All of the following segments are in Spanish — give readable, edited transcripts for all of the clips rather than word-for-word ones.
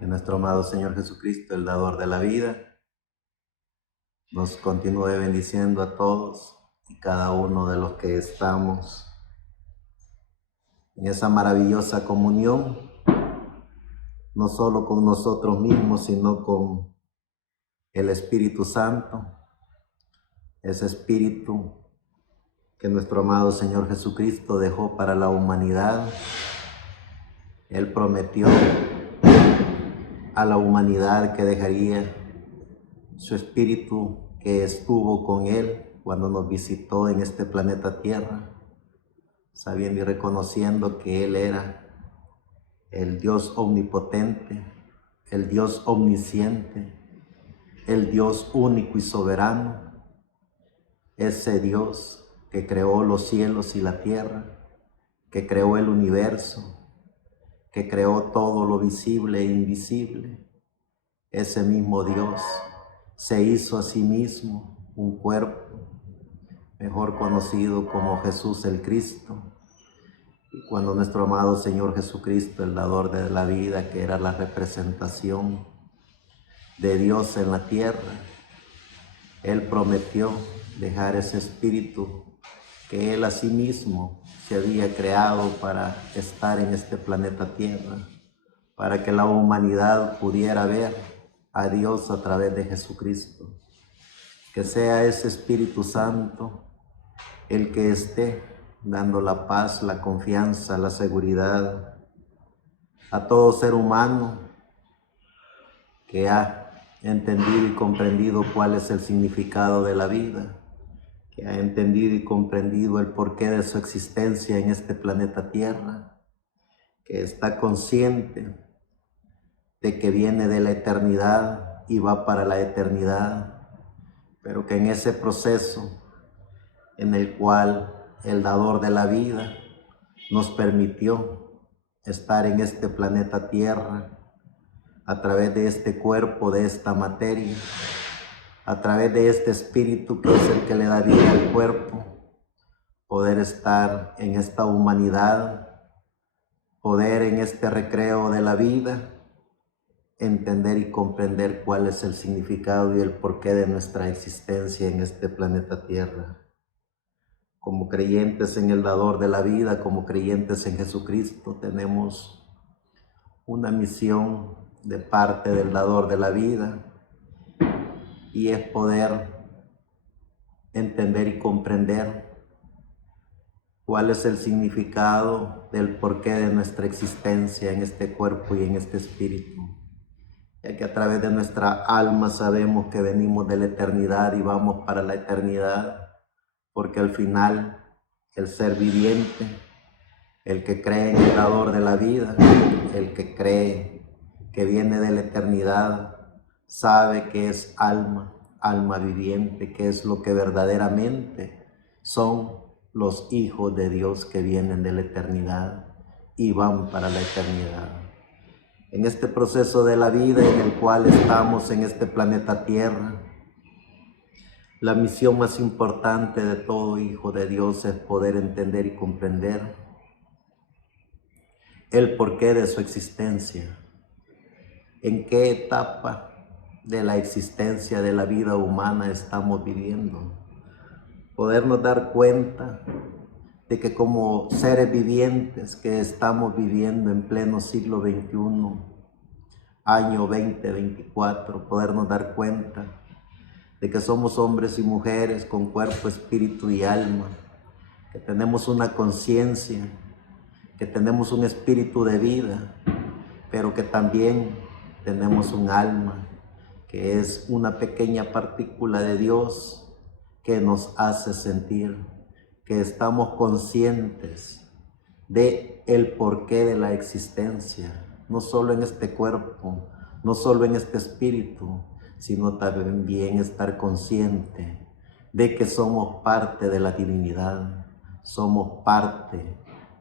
Que nuestro amado Señor Jesucristo, el dador de la vida, nos continúe bendiciendo a todos y cada uno de los que estamos en esa maravillosa comunión, no solo con nosotros mismos, sino con el Espíritu Santo, ese Espíritu que nuestro amado Señor Jesucristo dejó para la humanidad. Él prometió a la humanidad que dejaría su Espíritu que estuvo con Él cuando nos visitó en este planeta Tierra, sabiendo y reconociendo que Él era el Dios omnipotente, el Dios omnisciente, el Dios único y soberano, ese Dios que creó los cielos y la tierra, que creó el universo, que creó todo lo visible e invisible. Ese mismo Dios se hizo a sí mismo un cuerpo, mejor conocido como Jesús el Cristo. Y cuando nuestro amado Señor Jesucristo, el dador de la vida, que era la representación de Dios en la tierra, Él prometió dejar ese espíritu que Él a sí mismo se había creado para estar en este planeta Tierra, para que la humanidad pudiera ver a Dios a través de Jesucristo. Que sea ese Espíritu Santo el que esté dando la paz, la confianza, la seguridad a todo ser humano que ha entendido y comprendido cuál es el significado de la vida, que ha entendido y comprendido el porqué de su existencia en este planeta Tierra, que está consciente de que viene de la eternidad y va para la eternidad, pero que en ese proceso en el cual el dador de la vida nos permitió estar en este planeta Tierra, a través de este cuerpo, de esta materia, a través de este espíritu que es el que le da vida al cuerpo, poder estar en esta humanidad, poder en este recreo de la vida, entender y comprender cuál es el significado y el porqué de nuestra existencia en este planeta Tierra. Como creyentes en el dador de la vida, como creyentes en Jesucristo, tenemos una misión de parte del dador de la vida, y es poder entender y comprender cuál es el significado del porqué de nuestra existencia en este cuerpo y en este espíritu, ya que a través de nuestra alma sabemos que venimos de la eternidad y vamos para la eternidad, porque al final el ser viviente, el que cree en el dador de la vida, el que cree que viene de la eternidad, sabe que es alma, alma viviente, que es lo que verdaderamente son los hijos de Dios que vienen de la eternidad y van para la eternidad. En este proceso de la vida en el cual estamos en este planeta Tierra, la misión más importante de todo hijo de Dios es poder entender y comprender el porqué de su existencia, en qué etapa de la existencia de la vida humana estamos viviendo. Podernos dar cuenta de que como seres vivientes que estamos viviendo en pleno siglo XXI, año 2024, podernos dar cuenta de que somos hombres y mujeres con cuerpo, espíritu y alma, que tenemos una conciencia, que tenemos un espíritu de vida, pero que también tenemos un alma, que es una pequeña partícula de Dios que nos hace sentir, que estamos conscientes de el porqué de la existencia, no solo en este cuerpo, no solo en este espíritu, sino también estar consciente de que somos parte de la divinidad, somos parte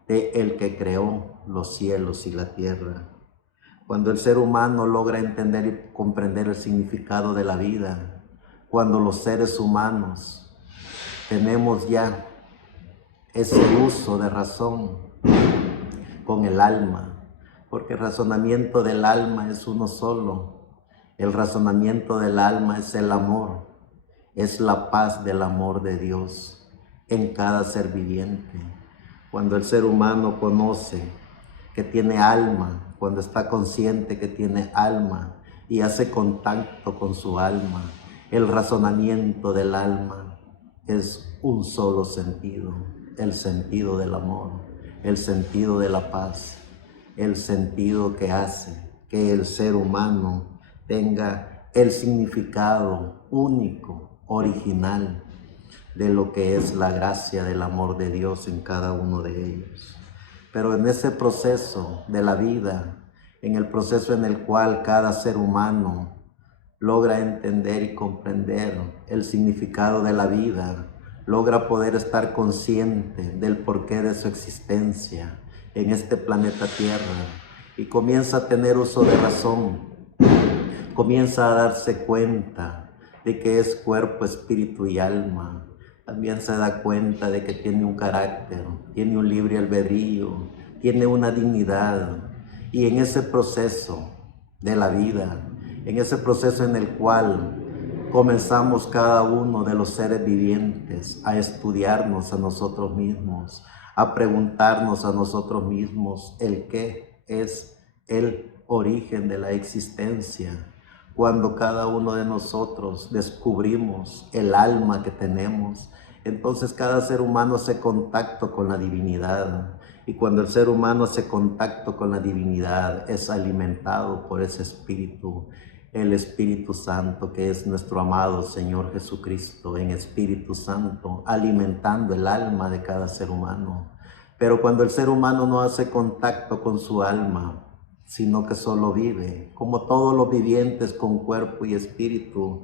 de el que creó los cielos y la tierra. Cuando el ser humano logra entender y comprender el significado de la vida, cuando los seres humanos tenemos ya ese uso de razón con el alma, porque el razonamiento del alma es uno solo. El razonamiento del alma es el amor, es la paz del amor de Dios en cada ser viviente. Cuando el ser humano conoce que tiene alma, cuando está consciente que tiene alma y hace contacto con su alma, el razonamiento del alma es un solo sentido, el sentido del amor, el sentido de la paz, el sentido que hace que el ser humano tenga el significado único, original, de lo que es la gracia del amor de Dios en cada uno de ellos. Pero en ese proceso de la vida, en el proceso en el cual cada ser humano logra entender y comprender el significado de la vida, logra poder estar consciente del porqué de su existencia en este planeta Tierra y comienza a tener uso de razón, comienza a darse cuenta de que es cuerpo, espíritu y alma. También se da cuenta de que tiene un carácter, tiene un libre albedrío, tiene una dignidad. Y en ese proceso de la vida, en ese proceso en el cual comenzamos cada uno de los seres vivientes a estudiarnos a nosotros mismos, a preguntarnos a nosotros mismos el qué es el origen de la existencia. Cuando cada uno de nosotros descubrimos el alma que tenemos, entonces cada ser humano hace contacto con la divinidad. Y cuando el ser humano hace contacto con la divinidad, es alimentado por ese espíritu, el Espíritu Santo, que es nuestro amado Señor Jesucristo, en Espíritu Santo, alimentando el alma de cada ser humano. Pero cuando el ser humano no hace contacto con su alma, sino que solo vive, como todos los vivientes con cuerpo y espíritu,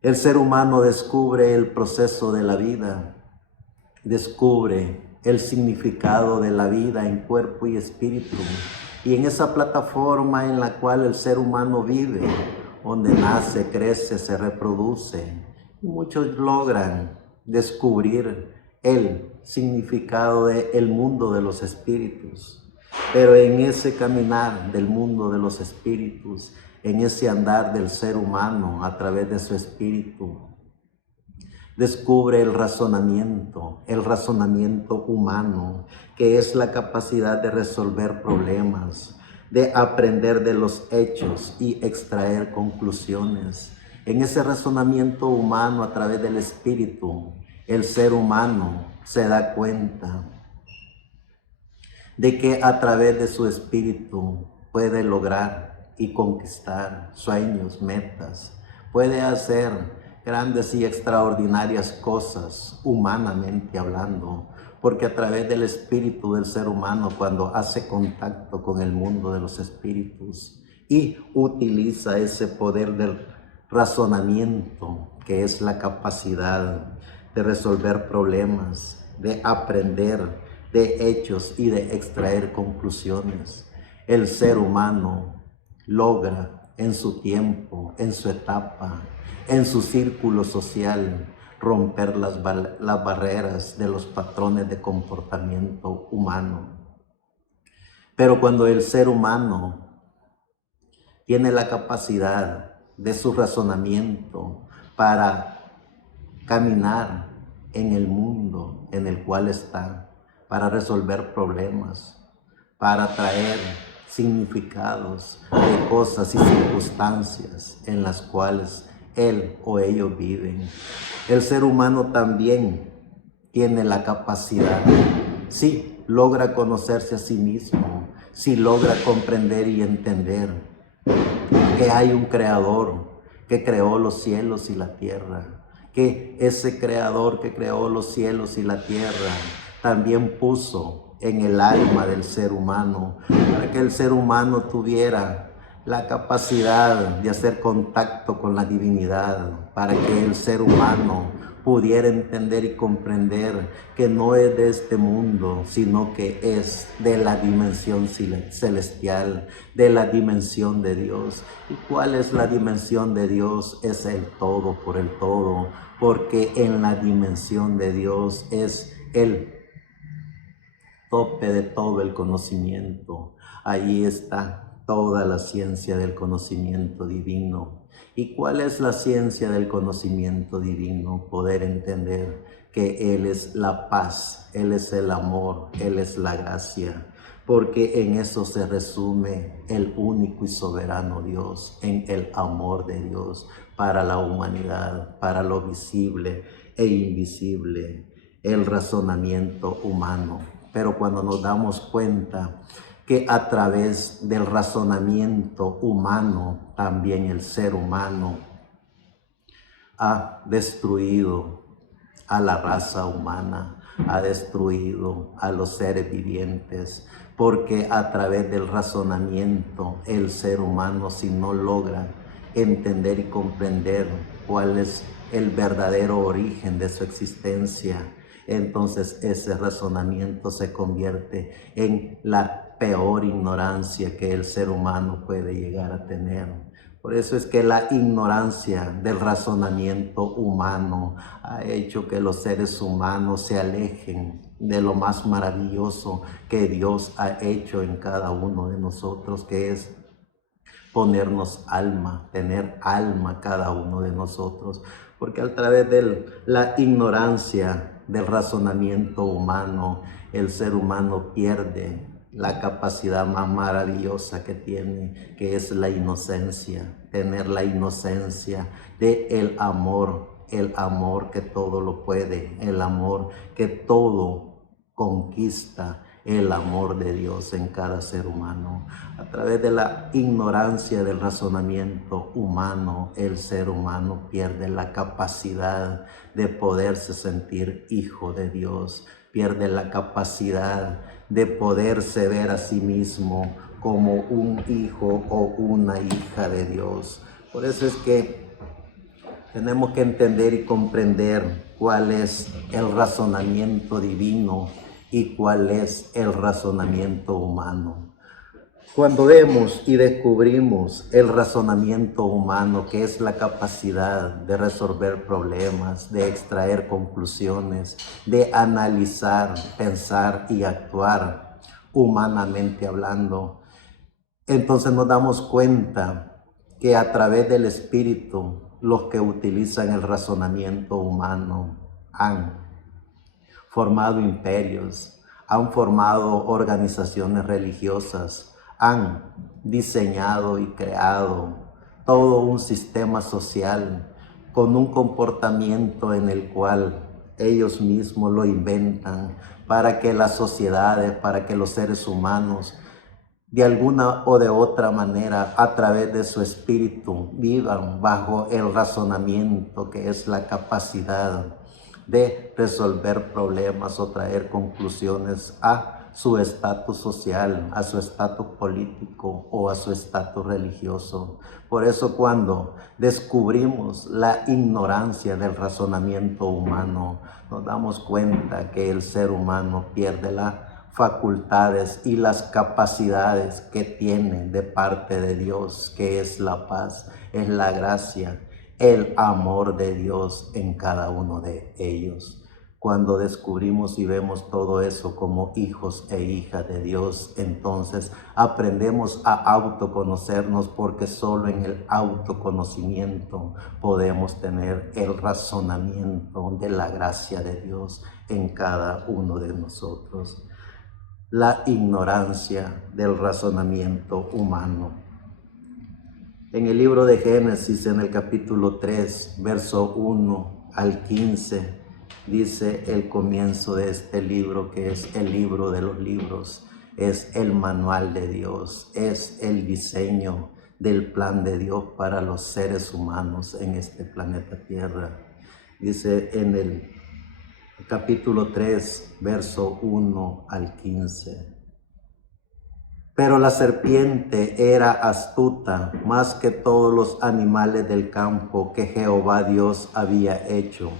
el ser humano descubre el proceso de la vida, descubre el significado de la vida en cuerpo y espíritu. Y en esa plataforma en la cual el ser humano vive, donde nace, crece, se reproduce, muchos logran descubrir el significado del mundo de los espíritus. Pero en ese caminar del mundo de los espíritus, en ese andar del ser humano a través de su espíritu, descubre el razonamiento humano, que es la capacidad de resolver problemas, de aprender de los hechos y extraer conclusiones. En ese razonamiento humano a través del espíritu, el ser humano se da cuenta de que a través de su espíritu puede lograr y conquistar sueños, metas, puede hacer grandes y extraordinarias cosas humanamente hablando, porque a través del espíritu del ser humano, cuando hace contacto con el mundo de los espíritus y utiliza ese poder del razonamiento, que es la capacidad de resolver problemas, de aprender de hechos y de extraer conclusiones, el ser humano logra en su tiempo, en su etapa, en su círculo social, romper las barreras de los patrones de comportamiento humano. Pero cuando el ser humano tiene la capacidad de su razonamiento para caminar en el mundo en el cual está, para resolver problemas, para traer significados de cosas y circunstancias en las cuales él o ellos viven. El ser humano también tiene la capacidad, si logra conocerse a sí mismo, si logra comprender y entender que hay un creador que creó los cielos y la tierra, que ese creador que creó los cielos y la tierra también puso en el alma del ser humano, para que el ser humano tuviera la capacidad de hacer contacto con la divinidad, para que el ser humano pudiera entender y comprender que no es de este mundo, sino que es de la dimensión celestial, de la dimensión de Dios. ¿Y cuál es la dimensión de Dios? Es el todo por el todo, porque en la dimensión de Dios es el tope de todo el conocimiento. Ahí está toda la ciencia del conocimiento divino. ¿Y cuál es la ciencia del conocimiento divino? Poder entender que Él es la paz, Él es el amor, Él es la gracia, porque en eso se resume el único y soberano Dios, en el amor de Dios para la humanidad, para lo visible e invisible, el razonamiento humano. Pero cuando nos damos cuenta que a través del razonamiento humano, también el ser humano ha destruido a la raza humana, ha destruido a los seres vivientes, porque a través del razonamiento el ser humano, si no logra entender y comprender cuál es el verdadero origen de su existencia, entonces ese razonamiento se convierte en la peor ignorancia que el ser humano puede llegar a tener. Por eso es que la ignorancia del razonamiento humano ha hecho que los seres humanos se alejen de lo más maravilloso que Dios ha hecho en cada uno de nosotros, que es ponernos alma, tener alma cada uno de nosotros. Porque a través de la ignorancia del razonamiento humano, el ser humano pierde la capacidad más maravillosa que tiene, que es la inocencia, tener la inocencia del amor, el amor que todo lo puede, el amor que todo conquista, el amor de Dios en cada ser humano. A través de la ignorancia del razonamiento humano, el ser humano pierde la capacidad de poderse sentir hijo de Dios, pierde la capacidad de poderse ver a sí mismo como un hijo o una hija de Dios. Por eso es que tenemos que entender y comprender cuál es el razonamiento divino y cuál es el razonamiento humano. Cuando vemos y descubrimos el razonamiento humano, que es la capacidad de resolver problemas, de extraer conclusiones, de analizar, pensar y actuar humanamente hablando, entonces nos damos cuenta que a través del Espíritu, los que utilizan el razonamiento humano han formado imperios, han formado organizaciones religiosas, han diseñado y creado todo un sistema social con un comportamiento en el cual ellos mismos lo inventan para que las sociedades, para que los seres humanos de alguna o de otra manera, a través de su espíritu, vivan bajo el razonamiento, que es la capacidad de resolver problemas o traer conclusiones a su estatus social, a su estatus político o a su estatus religioso. Por eso cuando descubrimos la ignorancia del razonamiento humano, nos damos cuenta que el ser humano pierde las facultades y las capacidades que tiene de parte de Dios, que es la paz, es la gracia, el amor de Dios en cada uno de ellos. Cuando descubrimos y vemos todo eso como hijos e hijas de Dios, entonces aprendemos a autoconocernos, porque solo en el autoconocimiento podemos tener el razonamiento de la gracia de Dios en cada uno de nosotros. La ignorancia del razonamiento humano. En el libro de Génesis, en el capítulo 3, verso 1 al 15, dice el comienzo de este libro, que es el libro de los libros, es el manual de Dios, es el diseño del plan de Dios para los seres humanos en este planeta Tierra. Dice en el capítulo 3, verso 1 al 15. Pero la serpiente era astuta más que todos los animales del campo que Jehová Dios había hecho,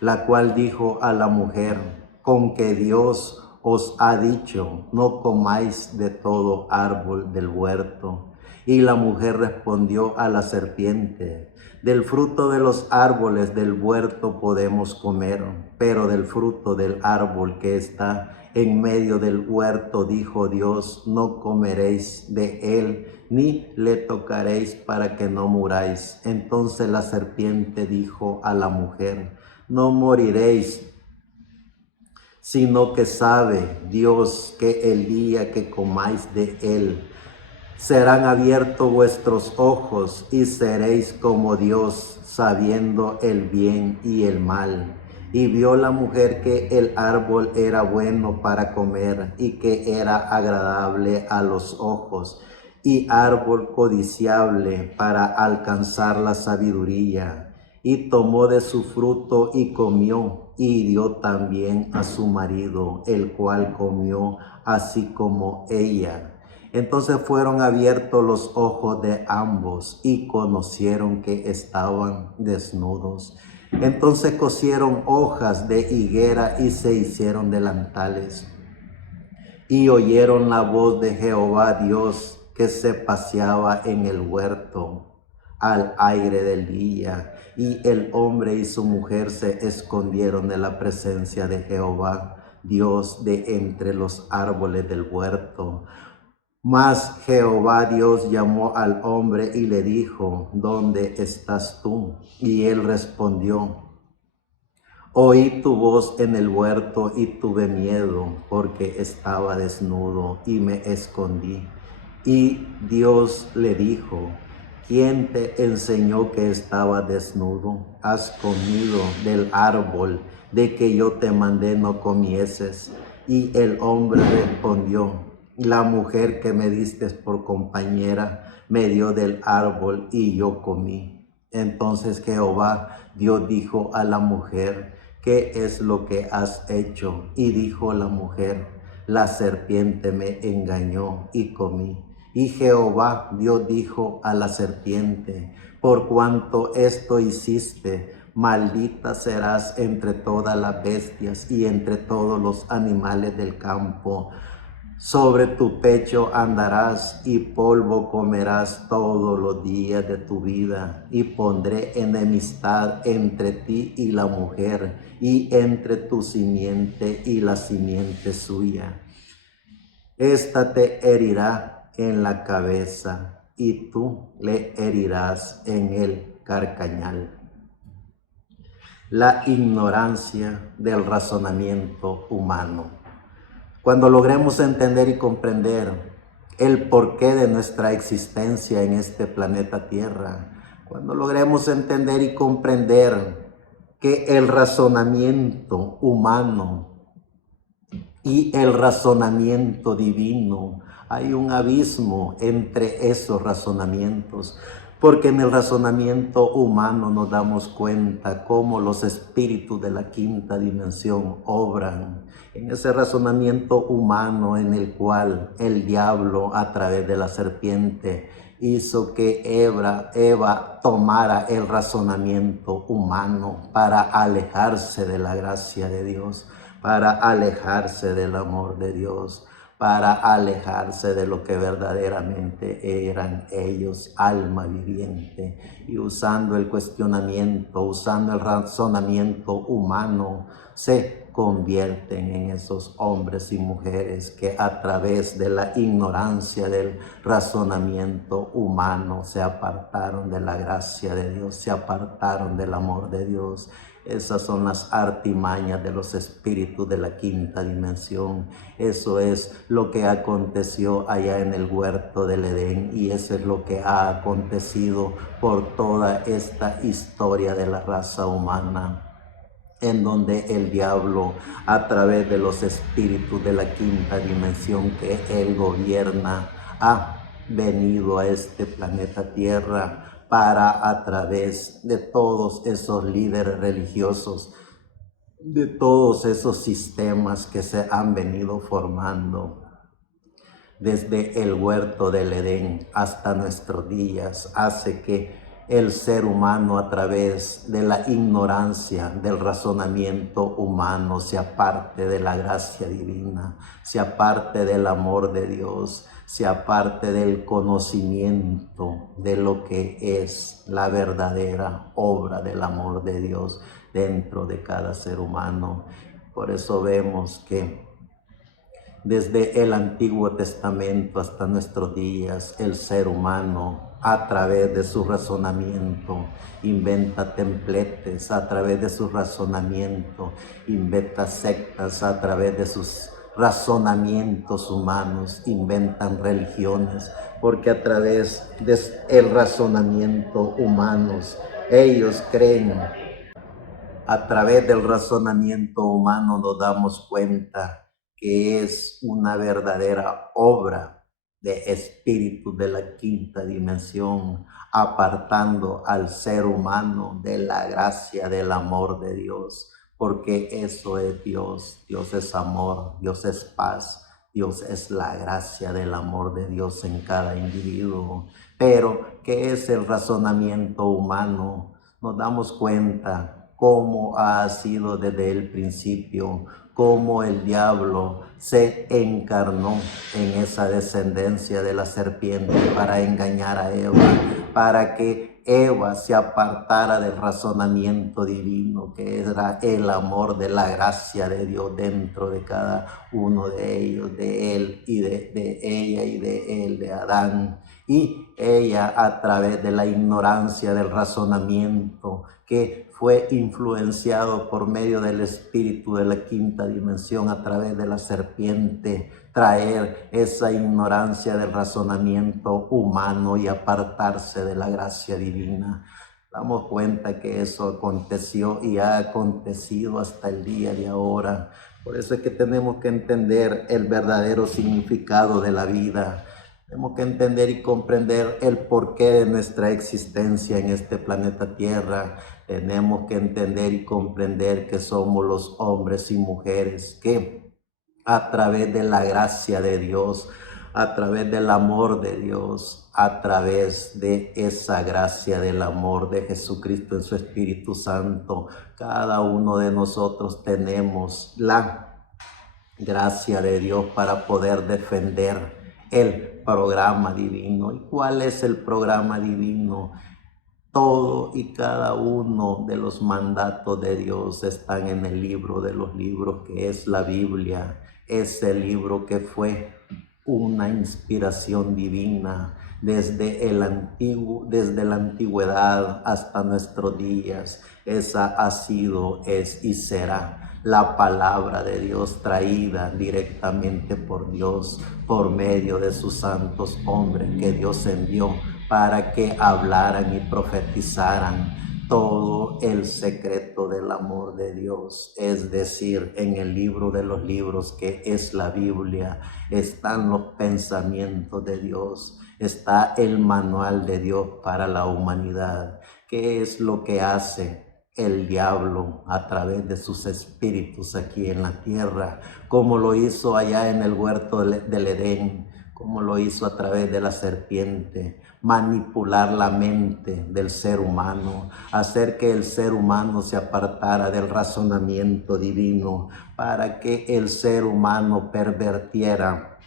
la cual dijo a la mujer: con que Dios os ha dicho, no comáis de todo árbol del huerto. Y la mujer respondió a la serpiente: del fruto de los árboles del huerto podemos comer, pero del fruto del árbol que está en medio del huerto, dijo Dios, no comeréis de él, ni le tocaréis para que no muráis. Entonces la serpiente dijo a la mujer, no moriréis, sino que sabe Dios que el día que comáis de él, serán abiertos vuestros ojos y seréis como Dios, sabiendo el bien y el mal. Y vio la mujer que el árbol era bueno para comer y que era agradable a los ojos y árbol codiciable para alcanzar la sabiduría. Y tomó de su fruto y comió, y dio también a su marido, el cual comió así como ella. Entonces fueron abiertos los ojos de ambos y conocieron que estaban desnudos. Entonces cosieron hojas de higuera y se hicieron delantales. Y oyeron la voz de Jehová Dios que se paseaba en el huerto al aire del día. Y el hombre y su mujer se escondieron de la presencia de Jehová Dios de entre los árboles del huerto. Mas Jehová Dios llamó al hombre y le dijo, ¿dónde estás tú? Y él respondió, oí tu voz en el huerto y tuve miedo porque estaba desnudo y me escondí. Y Dios le dijo, ¿quién te enseñó que estaba desnudo? ¿Has comido del árbol de que yo te mandé no comieses? Y el hombre respondió, la mujer que me diste por compañera me dio del árbol y yo comí. Entonces Jehová Dios dijo a la mujer, ¿qué es lo que has hecho? Y dijo la mujer, la serpiente me engañó y comí. Y Jehová Dios dijo a la serpiente, por cuanto esto hiciste, maldita serás entre todas las bestias y entre todos los animales del campo. Sobre tu pecho andarás y polvo comerás todos los días de tu vida, y pondré enemistad entre ti y la mujer, y entre tu simiente y la simiente suya. Esta te herirá en la cabeza, y tú le herirás en el carcañal. La ignorancia del razonamiento humano. Cuando logremos entender y comprender el porqué de nuestra existencia en este planeta Tierra, cuando logremos entender y comprender que el razonamiento humano y el razonamiento divino, hay un abismo entre esos razonamientos, porque en el razonamiento humano nos damos cuenta cómo los espíritus de la quinta dimensión obran. En ese razonamiento humano en el cual el diablo a través de la serpiente hizo que Eva tomara el razonamiento humano para alejarse de la gracia de Dios, para alejarse del amor de Dios, para alejarse de lo que verdaderamente eran ellos, alma viviente. Y usando el cuestionamiento, usando el razonamiento humano, se convierten en esos hombres y mujeres que a través de la ignorancia del razonamiento humano se apartaron de la gracia de Dios, se apartaron del amor de Dios. Esas son las artimañas de los espíritus de la quinta dimensión. Eso es lo que aconteció allá en el huerto del Edén, y eso es lo que ha acontecido por toda esta historia de la raza humana, en donde el diablo, a través de los espíritus de la quinta dimensión que él gobierna, ha venido a este planeta Tierra para, a través de todos esos líderes religiosos, de todos esos sistemas que se han venido formando desde el huerto del Edén hasta nuestros días, hace que el ser humano, a través de la ignorancia del razonamiento humano, se aparte de la gracia divina, se aparte del amor de Dios, se aparte del conocimiento de lo que es la verdadera obra del amor de Dios dentro de cada ser humano. Por eso vemos que Desde el Antiguo Testamento hasta nuestros días, el ser humano, a través de su razonamiento, inventa templetes, a través de su razonamiento, inventa sectas, a través de sus razonamientos humanos, inventan religiones, porque a través del razonamiento humano, ellos creen. A través del razonamiento humano nos damos cuenta que es una verdadera obra de espíritu de la quinta dimensión, apartando al ser humano de la gracia del amor de Dios, porque eso es Dios. Dios es amor, Dios es paz, Dios es la gracia del amor de Dios en cada individuo. Pero, ¿qué es el razonamiento humano? Nos damos cuenta cómo ha sido desde el principio, cómo el diablo se encarnó en esa descendencia de la serpiente para engañar a Eva, para que Eva se apartara del razonamiento divino, que era el amor de la gracia de Dios dentro de cada uno de ellos, de él y de ella y de él, de Adán. Y ella, a través de la ignorancia del razonamiento que fue influenciado por medio del espíritu de la quinta dimensión a través de la serpiente, traer esa ignorancia del razonamiento humano y apartarse de la gracia divina. Damos cuenta que eso aconteció y ha acontecido hasta el día de ahora. Por eso es que tenemos que entender el verdadero significado de la vida. Tenemos que entender y comprender el porqué de nuestra existencia en este planeta Tierra. Tenemos que entender y comprender que somos los hombres y mujeres que a través de la gracia de Dios, a través del amor de Dios, a través de esa gracia del amor de Jesucristo en su Espíritu Santo, cada uno de nosotros tenemos la gracia de Dios para poder defender el programa divino. ¿Y cuál es el programa divino? Todo y cada uno de los mandatos de Dios están en el libro de los libros, que es la Biblia. Ese libro que fue una inspiración divina desde la antigüedad hasta nuestros días. Esa ha sido, es y será la palabra de Dios traída directamente por Dios por medio de sus santos hombres que Dios envió para que hablaran y profetizaran todo el secreto del amor de Dios. Es decir, en el libro de los libros, que es la Biblia, están los pensamientos de Dios, está el manual de Dios para la humanidad. ¿Qué es lo que hace el diablo a través de sus espíritus aquí en la tierra? Como lo hizo allá en el huerto del Edén, como lo hizo a través de la serpiente, manipular la mente del ser humano, hacer que el ser humano se apartara del razonamiento divino, para que el ser humano pervertiera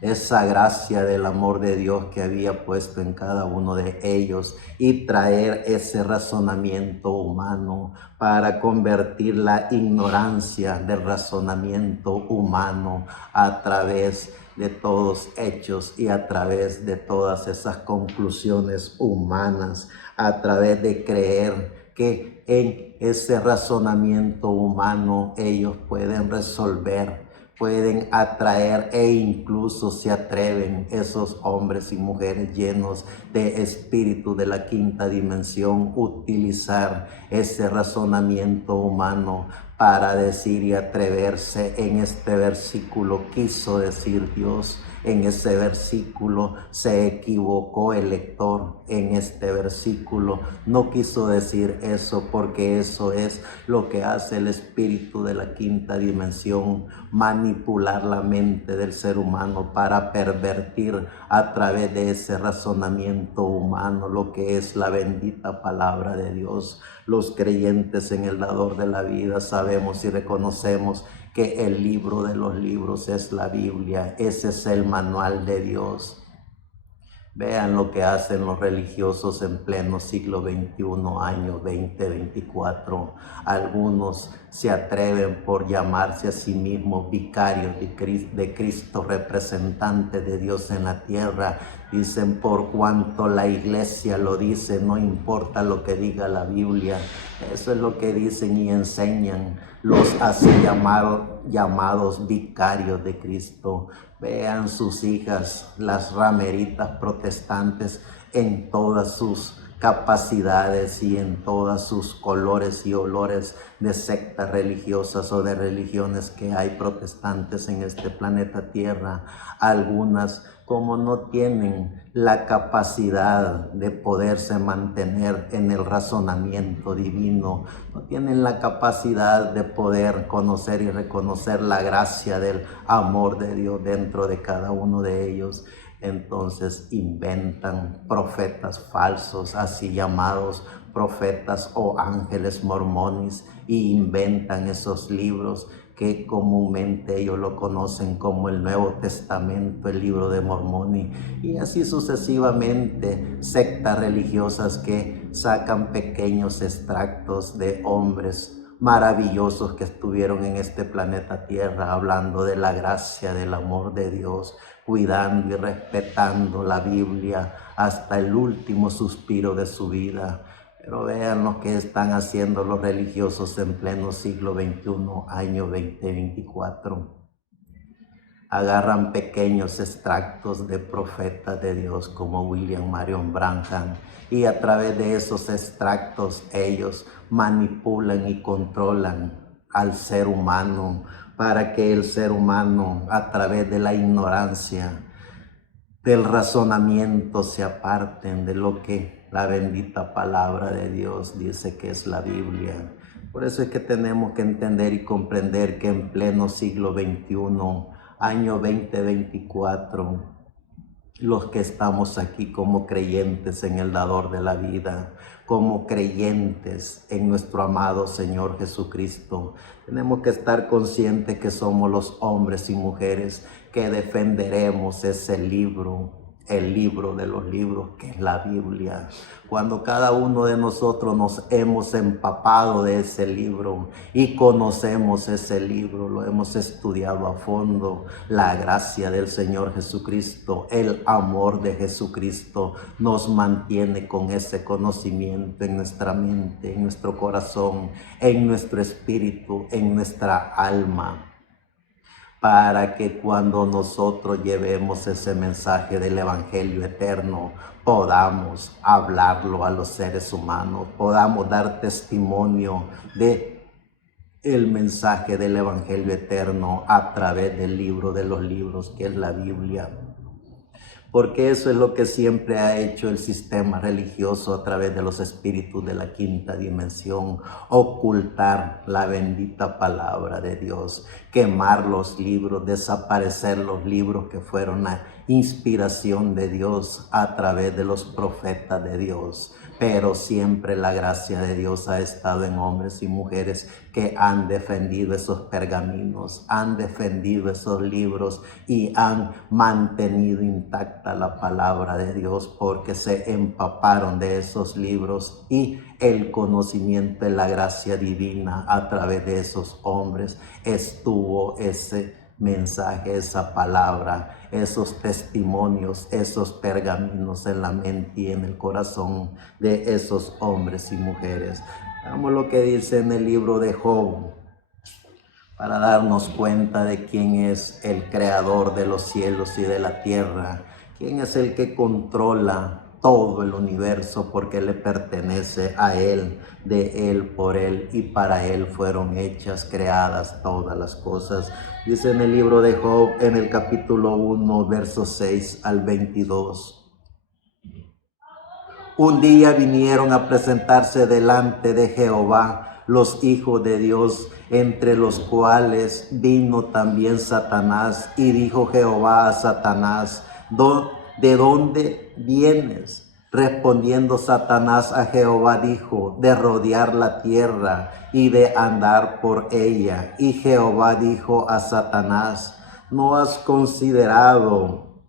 esa gracia del amor de Dios que había puesto en cada uno de ellos y traer ese razonamiento humano para convertir la ignorancia del razonamiento humano a través de todos hechos y a través de todas esas conclusiones humanas, a través de creer que en ese razonamiento humano ellos pueden resolver, pueden atraer e incluso se atreven esos hombres y mujeres llenos de espíritu de la quinta dimensión utilizar ese razonamiento humano para decir y atreverse. En este versículo quiso decir Dios, en ese versículo se equivocó el lector. En este versículo no quiso decir eso, porque eso es lo que hace el espíritu de la quinta dimensión, manipular la mente del ser humano para pervertir a través de ese razonamiento humano lo que es la bendita palabra de Dios. Los creyentes en el dador de la vida sabemos y reconocemos que el libro de los libros es la Biblia. Ese es el manual de Dios. Vean lo que hacen los religiosos en pleno siglo XXI, año 2024. Algunos se atreven por llamarse a sí mismos vicarios de Cristo, representantes de Dios en la tierra. Dicen, por cuanto la iglesia lo dice, no importa lo que diga la Biblia. Eso es lo que dicen y enseñan los así llamados vicarios de Cristo. Vean sus hijas, las rameritas protestantes, en todas sus capacidades y en todos sus colores y olores de sectas religiosas o de religiones que hay protestantes en este planeta Tierra. Algunas, como no tienen la capacidad de poderse mantener en el razonamiento divino, no tienen la capacidad de poder conocer y reconocer la gracia del amor de Dios dentro de cada uno de ellos, entonces inventan profetas falsos, así llamados profetas o ángeles mormones, y inventan esos libros que comúnmente ellos lo conocen como el Nuevo Testamento, el libro de Mormón, y así sucesivamente, sectas religiosas que sacan pequeños extractos de hombres maravillosos que estuvieron en este planeta Tierra, hablando de la gracia, del amor de Dios, cuidando y respetando la Biblia hasta el último suspiro de su vida. Pero vean lo que están haciendo los religiosos en pleno siglo XXI, año 2024. Agarran pequeños extractos de profetas de Dios como William Marion Branham, y a través de esos extractos ellos manipulan y controlan al ser humano, para que el ser humano, a través de la ignorancia, del razonamiento, se aparten de lo que la bendita palabra de Dios dice que es la Biblia. Por eso es que tenemos que entender y comprender que en pleno siglo XXI, año 2024, los que estamos aquí como creyentes en el dador de la vida, como creyentes en nuestro amado Señor Jesucristo, tenemos que estar conscientes que somos los hombres y mujeres que defenderemos ese libro, el libro de los libros, que es la Biblia. Cuando cada uno de nosotros nos hemos empapado de ese libro y conocemos ese libro, lo hemos estudiado a fondo, la gracia del Señor Jesucristo, el amor de Jesucristo nos mantiene con ese conocimiento en nuestra mente, en nuestro corazón, en nuestro espíritu, en nuestra alma, para que cuando nosotros llevemos ese mensaje del Evangelio eterno, podamos hablarlo a los seres humanos, podamos dar testimonio de el mensaje del Evangelio eterno a través del libro de los libros, que es la Biblia. Porque eso es lo que siempre ha hecho el sistema religioso a través de los espíritus de la quinta dimensión: ocultar la bendita palabra de Dios, quemar los libros, desaparecer los libros que fueron la inspiración de Dios a través de los profetas de Dios. Pero siempre la gracia de Dios ha estado en hombres y mujeres que han defendido esos pergaminos, han defendido esos libros y han mantenido intacta la palabra de Dios, porque se empaparon de esos libros y el conocimiento de la gracia divina a través de esos hombres estuvo ese mensaje, esa palabra, esos testimonios, esos pergaminos en la mente y en el corazón de esos hombres y mujeres. Veamos lo que dice en el libro de Job, para darnos cuenta de quién es el creador de los cielos y de la tierra, quién es el que controla todo el universo, porque le pertenece a Él, de Él, por Él y para Él fueron hechas, creadas todas las cosas. Dice en el libro de Job, en el capítulo 1, versos 6 al 22. Un día vinieron a presentarse delante de Jehová los hijos de Dios, entre los cuales vino también Satanás, y dijo Jehová a Satanás: ¿de dónde vienes? Respondiendo Satanás a Jehová dijo: de rodear la tierra y de andar por ella. Y Jehová dijo a Satanás: ¿no has considerado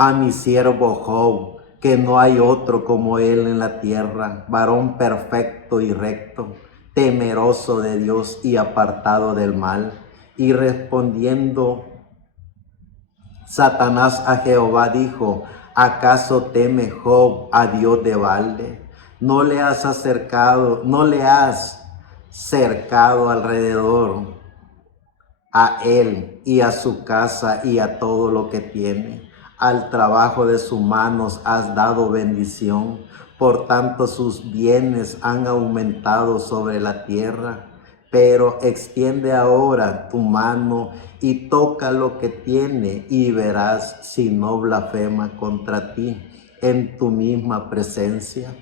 a mi siervo Job, que no hay otro como él en la tierra, varón perfecto y recto, temeroso de Dios y apartado del mal. Y respondiendo Satanás a Jehová dijo: ¿acaso teme Job a Dios de balde? ¿No le has cercado alrededor a él y a su casa y a todo lo que tiene? Al trabajo de sus manos has dado bendición, por tanto sus bienes han aumentado sobre la tierra. Pero extiende ahora tu mano y toca lo que tiene, y verás si no blasfema contra ti en tu misma presencia.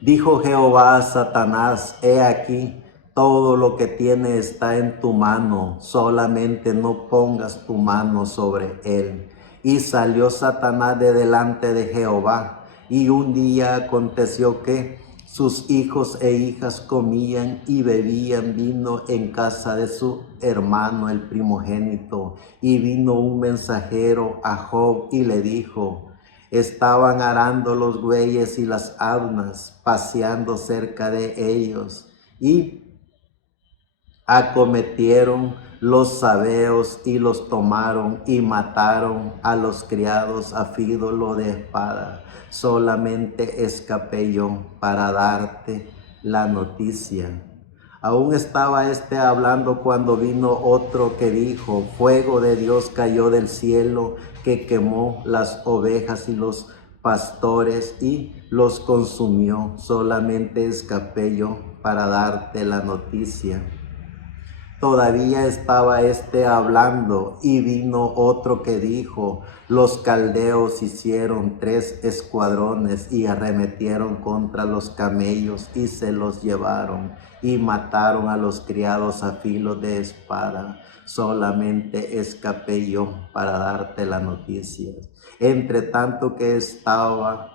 Dijo Jehová a Satanás: he aquí, todo lo que tiene está en tu mano, solamente no pongas tu mano sobre él. Y salió Satanás de delante de Jehová. Y un día aconteció que sus hijos e hijas comían y bebían vino en casa de su hermano el primogénito. Y vino un mensajero a Job y le dijo: estaban arando los bueyes y las asnas, paseando cerca de ellos, y acometieron los sabeos y los tomaron y mataron a los criados a filo de espada. Solamente escapé yo para darte la noticia. Aún estaba hablando cuando vino otro que dijo: fuego de Dios cayó del cielo, que quemó las ovejas y los pastores y los consumió. Solamente escapé yo para darte la noticia. Todavía estaba hablando, y vino otro que dijo: los caldeos hicieron 3 escuadrones y arremetieron contra los camellos y se los llevaron y mataron a los criados a filo de espada. Solamente escapé yo para darte la noticia. Entre tanto que estaba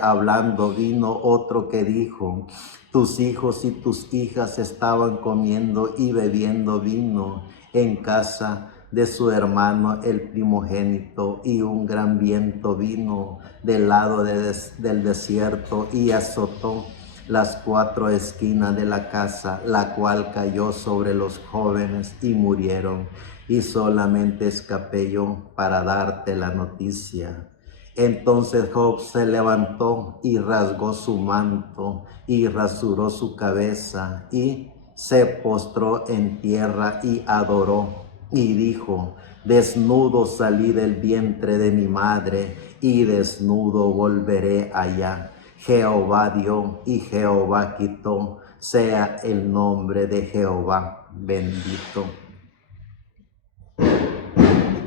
hablando, vino otro que dijo: tus hijos y tus hijas estaban comiendo y bebiendo vino en casa de su hermano el primogénito, y un gran viento vino del lado del desierto y azotó las 4 esquinas de la casa, la cual cayó sobre los jóvenes y murieron. Y solamente escapé yo para darte la noticia. Entonces Job se levantó y rasgó su manto y rasuró su cabeza y se postró en tierra y adoró y dijo: desnudo salí del vientre de mi madre y desnudo volveré allá. Jehová dio y Jehová quitó, sea el nombre de Jehová bendito.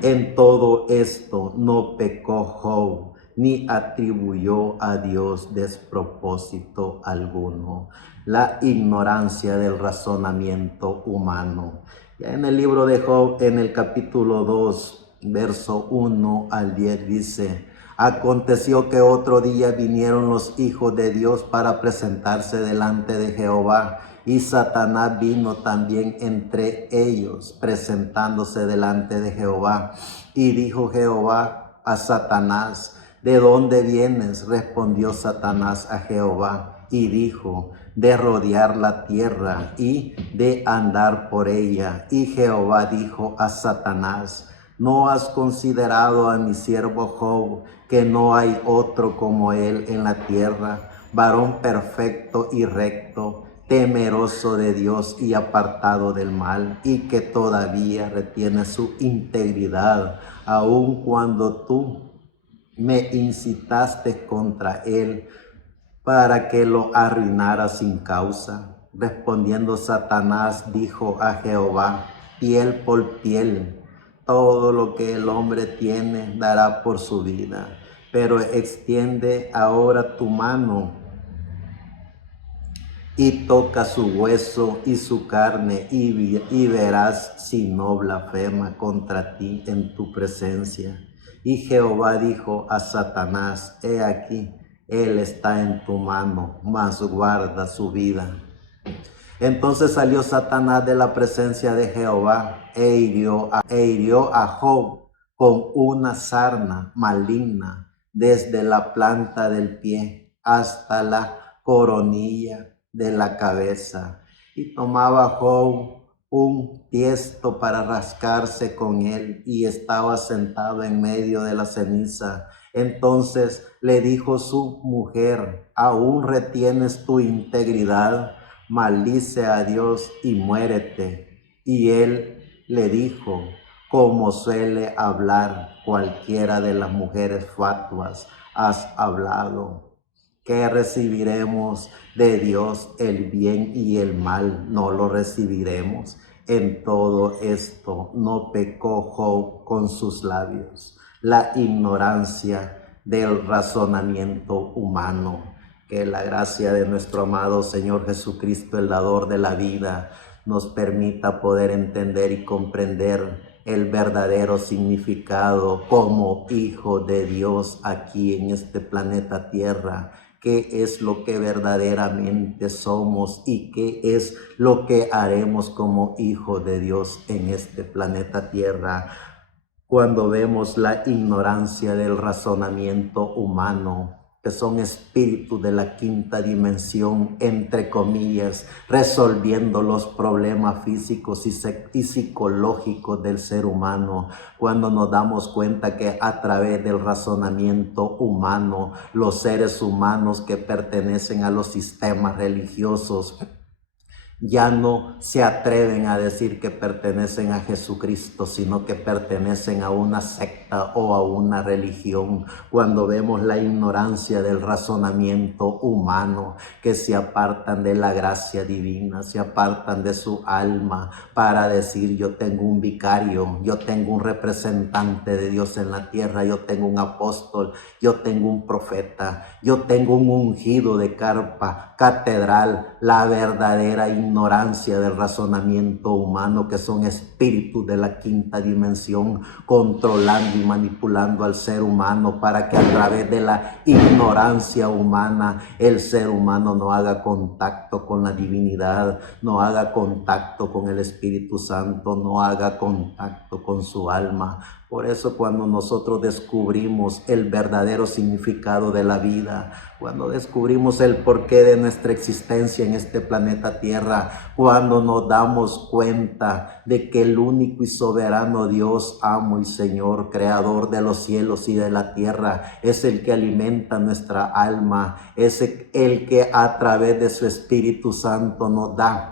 En todo esto no pecó Job, ni atribuyó a Dios despropósito alguno. La ignorancia del razonamiento humano. Ya en el libro de Job, en el capítulo 2, verso 1 al 10 dice: aconteció que otro día vinieron los hijos de Dios para presentarse delante de Jehová, y Satanás vino también entre ellos, presentándose delante de Jehová. Y dijo Jehová a Satanás: ¿de dónde vienes? Respondió Satanás a Jehová y dijo: de rodear la tierra y de andar por ella. Y Jehová dijo a Satanás: ¿no has considerado a mi siervo Job, que no hay otro como él en la tierra, varón perfecto y recto, temeroso de Dios y apartado del mal, y que todavía retiene su integridad, aun cuando tú me incitaste contra él para que lo arruinara sin causa? Respondiendo Satanás dijo a Jehová: piel por piel, todo lo que el hombre tiene dará por su vida. Pero extiende ahora tu mano y toca su hueso y su carne, y verás si no blasfema contra ti en tu presencia. Y Jehová dijo a Satanás: he aquí, él está en tu mano, mas guarda su vida. Entonces salió Satanás de la presencia de Jehová e hirió a Job con una sarna maligna desde la planta del pie hasta la coronilla de la cabeza. Y tomaba Job un tiesto para rascarse con él, y estaba sentado en medio de la ceniza. Entonces le dijo su mujer: ¿aún retienes tu integridad? Maldice a Dios y muérete. Y él le dijo, como suele hablar cualquiera de las mujeres fatuas: has hablado. ¿Qué recibiremos de Dios? El bien y el mal no lo recibiremos. En todo esto no pecó Job con sus labios. La ignorancia del razonamiento humano. Que la gracia de nuestro amado Señor Jesucristo, el dador de la vida, nos permita poder entender y comprender el verdadero significado como hijo de Dios aquí en este planeta Tierra. Qué es lo que verdaderamente somos y qué es lo que haremos como hijo de Dios en este planeta Tierra. Cuando vemos la ignorancia del razonamiento humano, que son espíritus de la quinta dimensión, entre comillas, resolviendo los problemas físicos y psicológicos del ser humano, cuando nos damos cuenta que a través del razonamiento humano, los seres humanos que pertenecen a los sistemas religiosos ya no se atreven a decir que pertenecen a Jesucristo, sino que pertenecen a una secta o a una religión. Cuando vemos la ignorancia del razonamiento humano, que se apartan de la gracia divina, se apartan de su alma para decir: yo tengo un vicario, yo tengo un representante de Dios en la tierra, yo tengo un apóstol, yo tengo un profeta, yo tengo un ungido de carpa, catedral. La verdadera ignorancia del razonamiento humano, que son espíritus de la quinta dimensión, controlando y manipulando al ser humano para que a través de la ignorancia humana el ser humano no haga contacto con la divinidad, no haga contacto con el Espíritu Santo, no haga contacto con su alma. Por eso, cuando nosotros descubrimos el verdadero significado de la vida, cuando descubrimos el porqué de nuestra existencia en este planeta Tierra, cuando nos damos cuenta de que el único y soberano Dios, amo y Señor, creador de los cielos y de la tierra, es el que alimenta nuestra alma, es el que a través de su Espíritu Santo nos da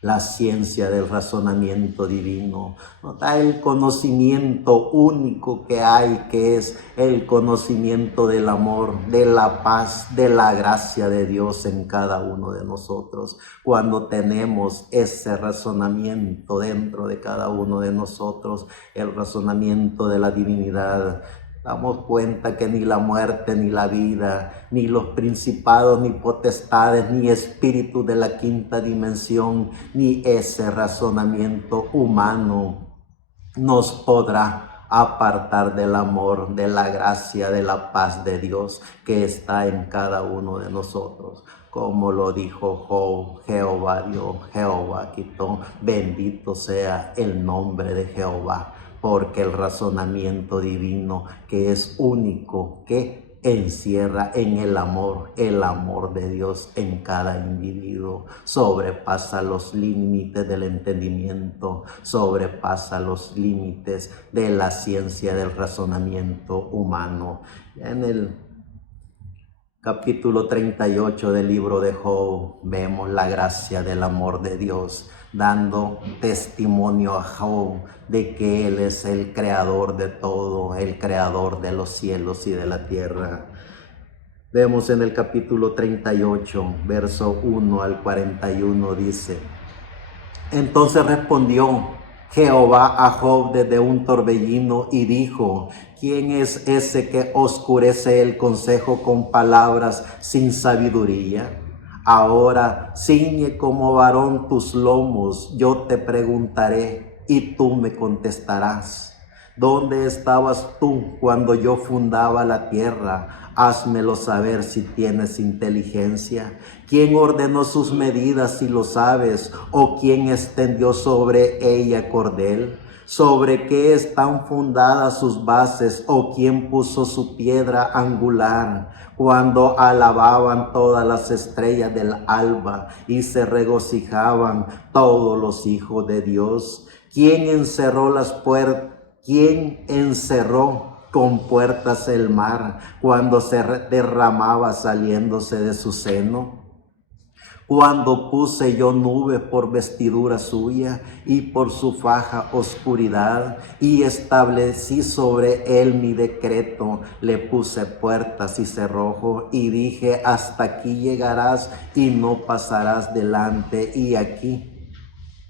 la ciencia del razonamiento divino, nos da el conocimiento único que hay, que es el conocimiento del amor, de la paz, de la gracia de Dios en cada uno de nosotros. Cuando tenemos ese razonamiento dentro de cada uno de nosotros, el razonamiento de la divinidad, damos cuenta que ni la muerte, ni la vida, ni los principados, ni potestades, ni espíritus de la quinta dimensión, ni ese razonamiento humano nos podrá apartar del amor, de la gracia, de la paz de Dios que está en cada uno de nosotros. Como lo dijo Job: Jehová dio, Jehová quitó, bendito sea el nombre de Jehová. Porque el razonamiento divino, que es único, que encierra en el amor de Dios en cada individuo, sobrepasa los límites del entendimiento, sobrepasa los límites de la ciencia del razonamiento humano. En el capítulo 38 del libro de Job vemos la gracia del amor de Dios, dando testimonio a Job de que Él es el creador de todo, el creador de los cielos y de la tierra. Vemos en el capítulo 38, verso 1 al 41, dice: entonces respondió Jehová a Job desde un torbellino y dijo: ¿quién es ese que oscurece el consejo con palabras sin sabiduría? Ahora ciñe como varón tus lomos, yo te preguntaré y tú me contestarás. ¿Dónde estabas tú cuando yo fundaba la tierra? Házmelo saber si tienes inteligencia. ¿Quién ordenó sus medidas si lo sabes? ¿O quién extendió sobre ella cordel? ¿Sobre qué están fundadas sus bases? ¿O quién puso su piedra angular? Cuando alababan todas las estrellas del alba y se regocijaban todos los hijos de Dios. ¿Quién encerró las puertas? ¿Quién encerró con puertas el mar cuando se derramaba saliéndose de su seno? Cuando puse yo nube por vestidura suya y por su faja oscuridad, y establecí sobre él mi decreto, le puse puertas y cerrojo, y dije, hasta aquí llegarás y no pasarás delante, y aquí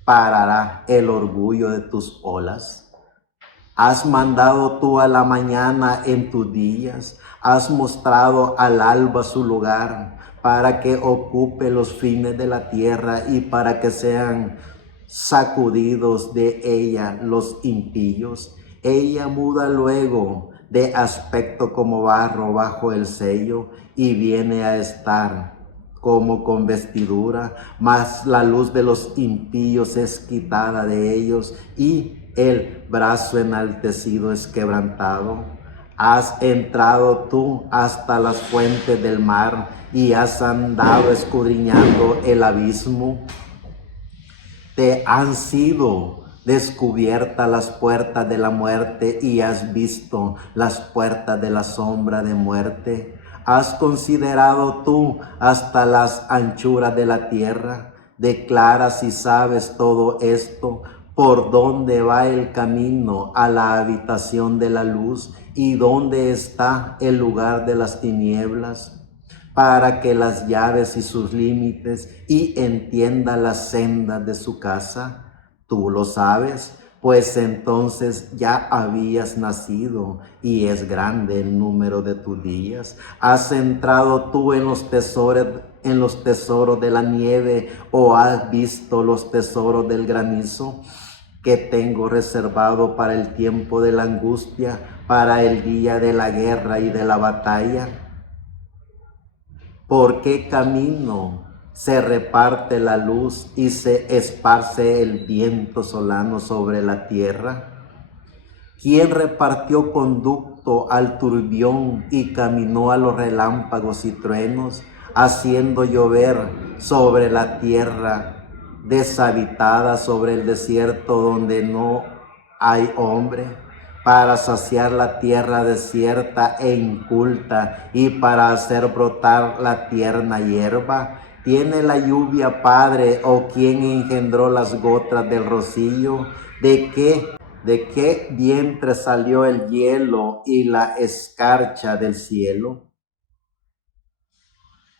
parará el orgullo de tus olas. Has mandado tú a la mañana en tus días, has mostrado al alba su lugar, para que ocupe los fines de la tierra y para que sean sacudidos de ella los impíos. Ella muda luego de aspecto como barro bajo el sello y viene a estar como con vestidura, mas la luz de los impíos es quitada de ellos y el brazo enaltecido es quebrantado. Has entrado tú hasta las fuentes del mar y has andado escudriñando el abismo. Te han sido descubiertas las puertas de la muerte y has visto las puertas de la sombra de muerte. ¿Has considerado tú hasta las anchuras de la tierra? Declara si sabes todo esto, por dónde va el camino a la habitación de la luz y dónde está el lugar de las tinieblas, para que las llaves y sus límites y entienda las sendas de su casa. Tú lo sabes, pues entonces ya habías nacido y es grande el número de tus días. ¿Has entrado tú en los tesoros de la nieve o has visto los tesoros del granizo que tengo reservado para el tiempo de la angustia, para el día de la guerra y de la batalla? ¿Por qué camino se reparte la luz y se esparce el viento solano sobre la tierra? ¿Quién repartió conducto al turbión y caminó a los relámpagos y truenos, haciendo llover sobre la tierra deshabitada, sobre el desierto donde no hay hombre, para saciar la tierra desierta e inculta y para hacer brotar la tierna hierba? ¿Tiene la lluvia padre o quién engendró las gotas del rocío? ¿De qué vientre salió el hielo y la escarcha del cielo?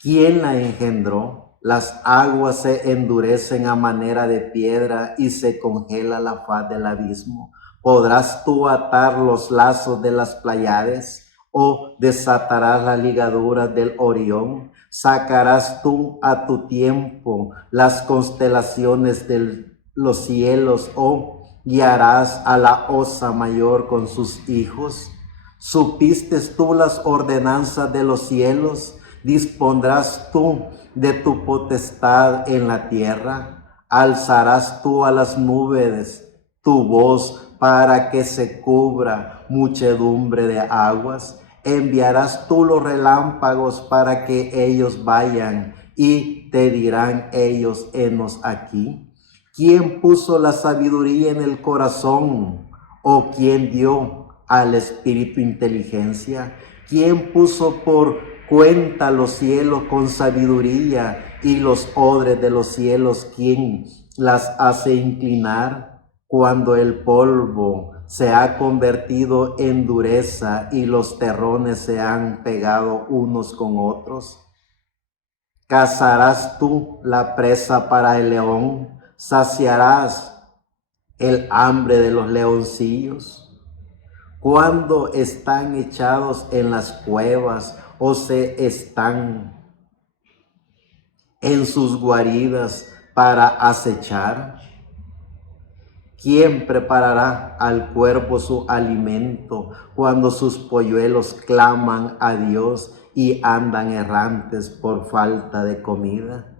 ¿Quién la engendró? Las aguas se endurecen a manera de piedra y se congela la faz del abismo. ¿Podrás tú atar los lazos de las Pláyades o desatarás las ligaduras del Orión? ¿Sacarás tú a tu tiempo las constelaciones de los cielos o guiarás a la Osa Mayor con sus hijos? ¿Supiste tú las ordenanzas de los cielos? ¿Dispondrás tú de tu potestad en la tierra? ¿Alzarás tú a las nubes tu voz para que se cubra muchedumbre de aguas? ¿Enviarás tú los relámpagos para que ellos vayan y te dirán ellos, henos aquí? ¿Quién puso la sabiduría en el corazón? ¿O quién dio al espíritu inteligencia? ¿Quién puso por cuenta los cielos con sabiduría y los odres de los cielos? ¿Quién las hace inclinar? Cuando el polvo se ha convertido en dureza y los terrones se han pegado unos con otros. ¿Cazarás tú la presa para el león? ¿Saciarás el hambre de los leoncillos? Cuando están echados en las cuevas o se están en sus guaridas para acechar. ¿Quién preparará al cuervo su alimento cuando sus polluelos claman a Dios y andan errantes por falta de comida?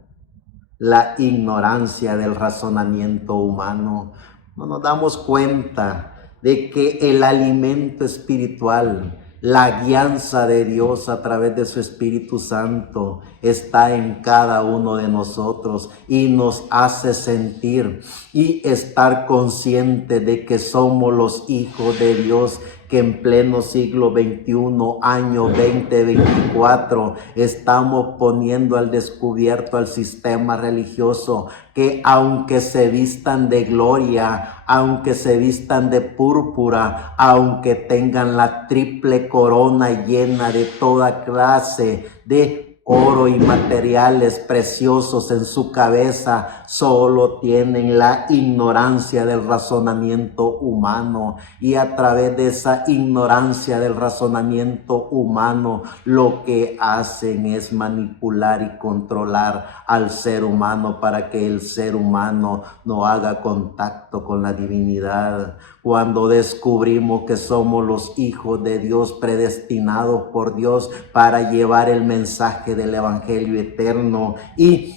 La ignorancia del razonamiento humano No nos damos cuenta de que el alimento espiritual, la guianza de Dios a través de su Espíritu Santo está en cada uno de nosotros y nos hace sentir y estar conscientes de que somos los hijos de Dios, que en pleno siglo XXI, año 2024, estamos poniendo al descubierto al sistema religioso, que aunque se vistan de gloria, aunque se vistan de púrpura, aunque tengan la triple corona llena de toda clase de oro y materiales preciosos en su cabeza, solo tienen la ignorancia del razonamiento humano, y a través de esa ignorancia del razonamiento humano lo que hacen es manipular y controlar al ser humano para que el ser humano no haga contacto con la divinidad. Cuando descubrimos que somos los hijos de Dios, predestinados por Dios para llevar el mensaje del Evangelio eterno, y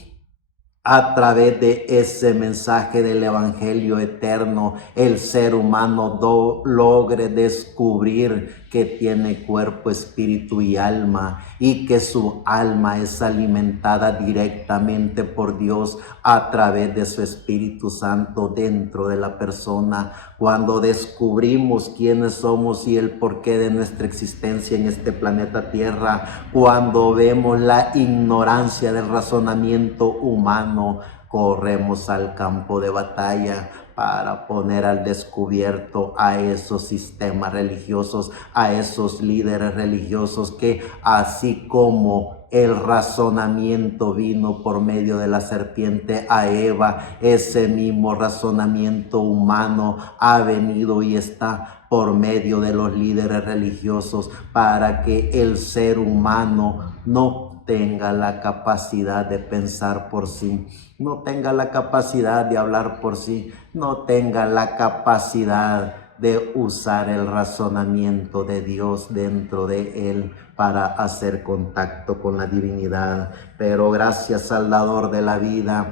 a través de ese mensaje del Evangelio eterno, el ser humano logre descubrir que tiene cuerpo, espíritu y alma, y que su alma es alimentada directamente por Dios a través de su Espíritu Santo dentro de la persona. Cuando descubrimos quiénes somos y el porqué de nuestra existencia en este planeta Tierra, cuando vemos la ignorancia del razonamiento humano, corremos al campo de batalla para poner al descubierto a esos sistemas religiosos, a esos líderes religiosos que, así como el razonamiento vino por medio de la serpiente a Eva, ese mismo razonamiento humano ha venido y está por medio de los líderes religiosos, para que el ser humano no tenga la capacidad de pensar por sí, no tenga la capacidad de hablar por sí, no tenga la capacidad de usar el razonamiento de Dios dentro de él para hacer contacto con la divinidad. Pero gracias al dador de la vida,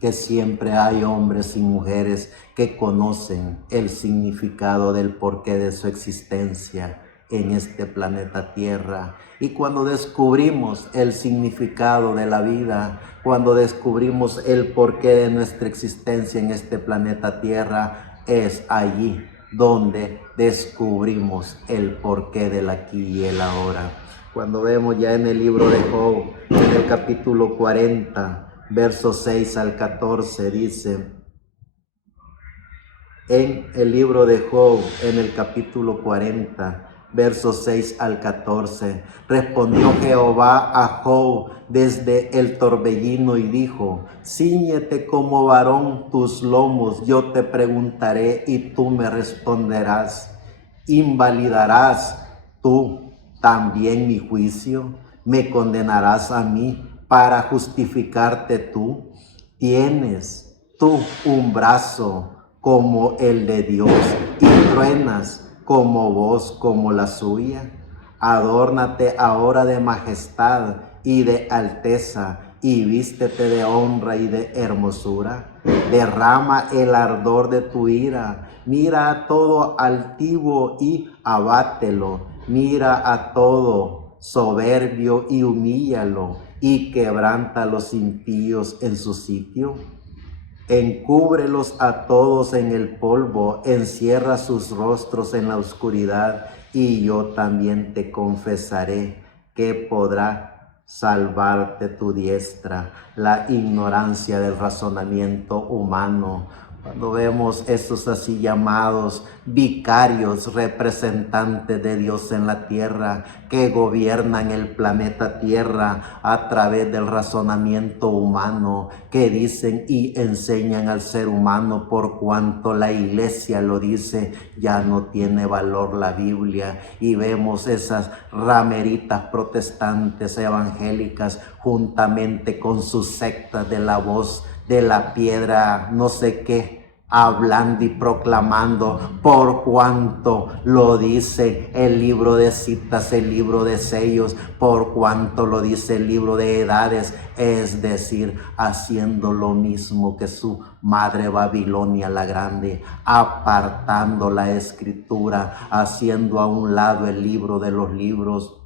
que siempre hay hombres y mujeres que conocen el significado del porqué de su existencia en este planeta Tierra. Y cuando descubrimos el significado de la vida, cuando descubrimos el porqué de nuestra existencia en este planeta Tierra, es allí donde descubrimos el porqué del aquí y el ahora. Cuando vemos ya en el libro de Job, en el capítulo 40, versos 6 al 14, dice: en el libro de Job, en el capítulo 40, versos 6 al 14, respondió Jehová a Job desde el torbellino y dijo: cíñete como varón tus lomos, yo te preguntaré y tú me responderás. ¿Invalidarás tú también mi juicio? ¿Me condenarás a mí para justificarte tú? ¿Tienes tú un brazo como el de Dios y truenas como voz como la suya? Adórnate ahora de majestad y de alteza, y vístete de honra y de hermosura. Derrama el ardor de tu ira. Mira a todo altivo y abátelo. Mira a todo soberbio y humíllalo, y quebranta a los impíos en su sitio. Encúbrelos a todos en el polvo, encierra sus rostros en la oscuridad, y yo también te confesaré que podrá salvarte tu diestra. La ignorancia del razonamiento humano. Cuando vemos estos así llamados vicarios, representantes de Dios en la tierra, que gobiernan el planeta Tierra a través del razonamiento humano, que dicen y enseñan al ser humano, por cuanto la iglesia lo dice, ya no tiene valor la Biblia. Y vemos esas rameritas protestantes evangélicas juntamente con sus sectas de la voz de la piedra, no sé qué, hablando y proclamando, por cuanto lo dice el libro de citas, el libro de sellos, por cuanto lo dice el libro de edades, es decir, haciendo lo mismo que su madre Babilonia la Grande, apartando la escritura, haciendo a un lado el libro de los libros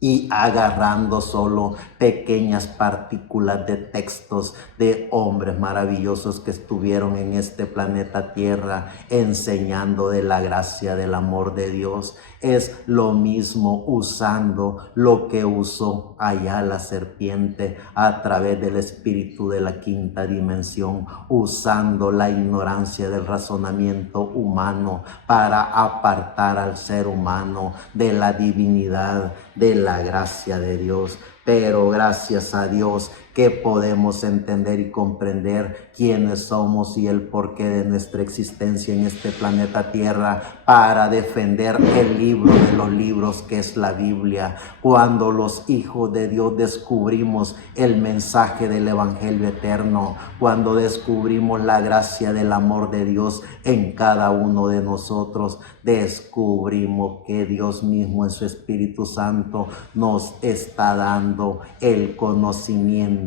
y agarrando solo pequeñas partículas de textos de hombres maravillosos que estuvieron en este planeta Tierra enseñando de la gracia del amor de Dios. Es lo mismo usando lo que usó allá la serpiente a través del espíritu de la quinta dimensión, usando la ignorancia del razonamiento humano para apartar al ser humano de la divinidad, de la gracia de Dios. Pero gracias a Dios que podemos entender y comprender quiénes somos y el porqué de nuestra existencia en este planeta Tierra para defender el libro de los libros que es la Biblia. Cuando los hijos de Dios descubrimos el mensaje del Evangelio eterno, cuando descubrimos la gracia del amor de Dios en cada uno de nosotros, descubrimos que Dios mismo en su Espíritu Santo nos está dando el conocimiento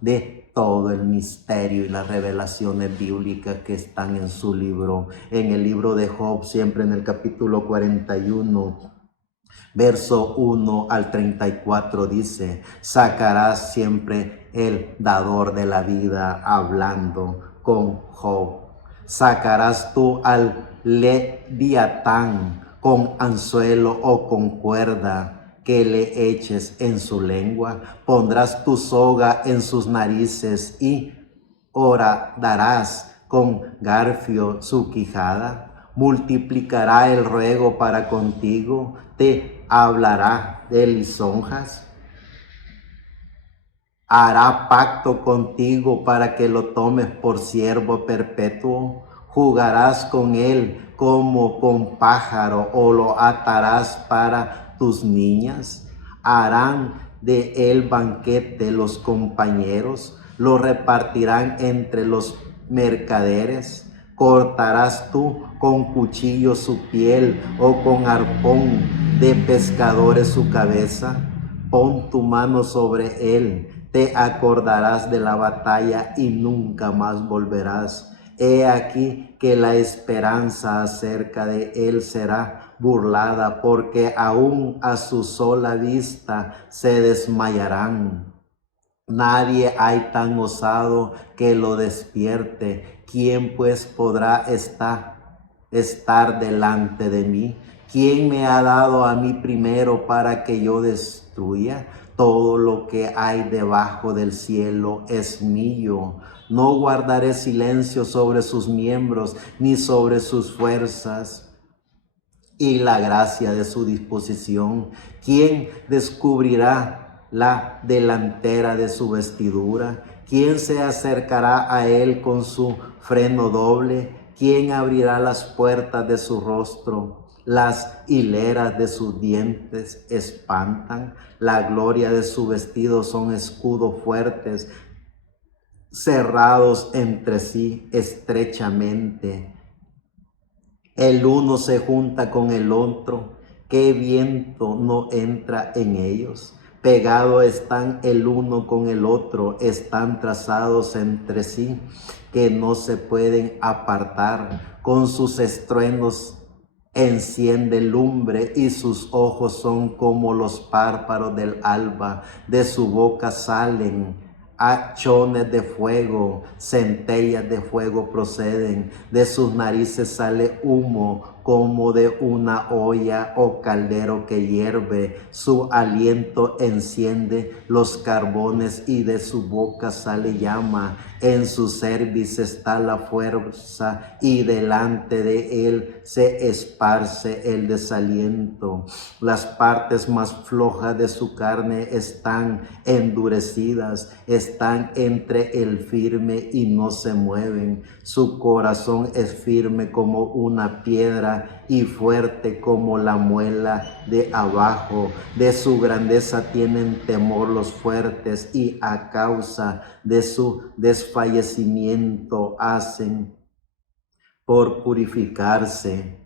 de todo el misterio y las revelaciones bíblicas que están en su libro. En el libro de Job, siempre en el capítulo 41, verso 1 al 34 dice: sacarás siempre el dador de la vida hablando con Job. Sacarás tú al leviatán con anzuelo o con cuerda que le eches en su lengua. Pondrás tu soga en sus narices y horadarás con garfio su quijada. Multiplicará el ruego para contigo, te hablará de lisonjas. Hará pacto contigo para que lo tomes por siervo perpetuo. Jugarás con él como con pájaro o lo atarás para tus niñas. Harán de él banquete los compañeros, lo repartirán entre los mercaderes. Cortarás tú con cuchillo su piel o con arpón de pescadores su cabeza. Pon tu mano sobre él, te acordarás de la batalla y nunca más volverás. He aquí que la esperanza acerca de él será burlada, porque aún a su sola vista se desmayarán. Nadie hay tan osado que lo despierte. ¿Quién pues podrá estar delante de mí? ¿Quién me ha dado a mí primero para que yo destruya? Todo lo que hay debajo del cielo es mío. No guardaré silencio sobre sus miembros ni sobre sus fuerzas y la gracia de su disposición. ¿Quién descubrirá la delantera de su vestidura? ¿Quién se acercará a él con su freno doble? ¿Quién abrirá las puertas de su rostro? Las hileras de sus dientes espantan. La gloria de su vestido son escudos fuertes, cerrados entre sí estrechamente. El uno se junta con el otro, que viento no entra en ellos. Pegados están el uno con el otro, están trazados entre sí, que no se pueden apartar. Con sus estruendos enciende lumbre y sus ojos son como los párpados del alba. De su boca salen hachones de fuego, centellas de fuego proceden. De sus narices sale humo como de una olla o caldero que hierve. Su aliento enciende los carbones y de su boca sale llama. En su cerviz está la fuerza y delante de él se esparce el desaliento. Las partes más flojas de su carne están endurecidas, están entre el firme y no se mueven. Su corazón es firme como una piedra y fuerte como la muela de abajo. De su grandeza tienen temor los fuertes y a causa de su desfallecimiento hacen por purificarse.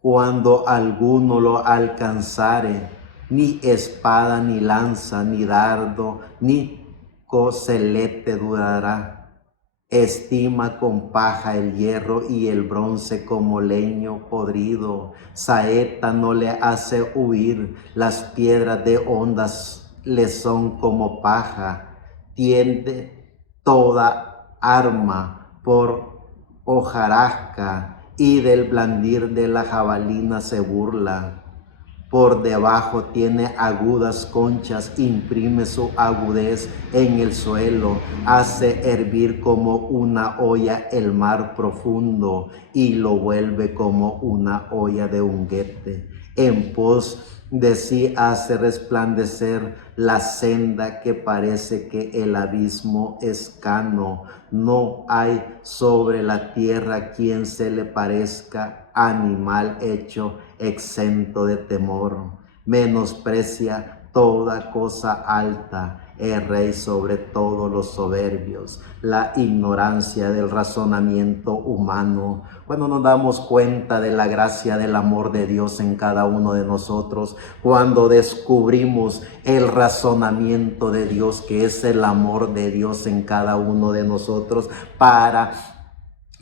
Cuando alguno lo alcanzare, ni espada, ni lanza, ni dardo, ni coselete durará. Estima con paja el hierro y el bronce como leño podrido. Saeta no le hace huir, las piedras de ondas le son como paja. Tiende toda arma por hojarasca y del blandir de la jabalina se burla. Por debajo tiene agudas conchas, imprime su agudez en el suelo, hace hervir como una olla el mar profundo y lo vuelve como una olla de hunguete. En pos de sí hace resplandecer la senda que parece que el abismo es cano. No hay sobre la tierra quien se le parezca, animal hecho exento de temor. Menosprecia toda cosa alta, es rey sobre todos los soberbios. La ignorancia del razonamiento humano. Cuando nos damos cuenta de la gracia del amor de Dios en cada uno de nosotros, cuando descubrimos el razonamiento de Dios, que es el amor de Dios en cada uno de nosotros, para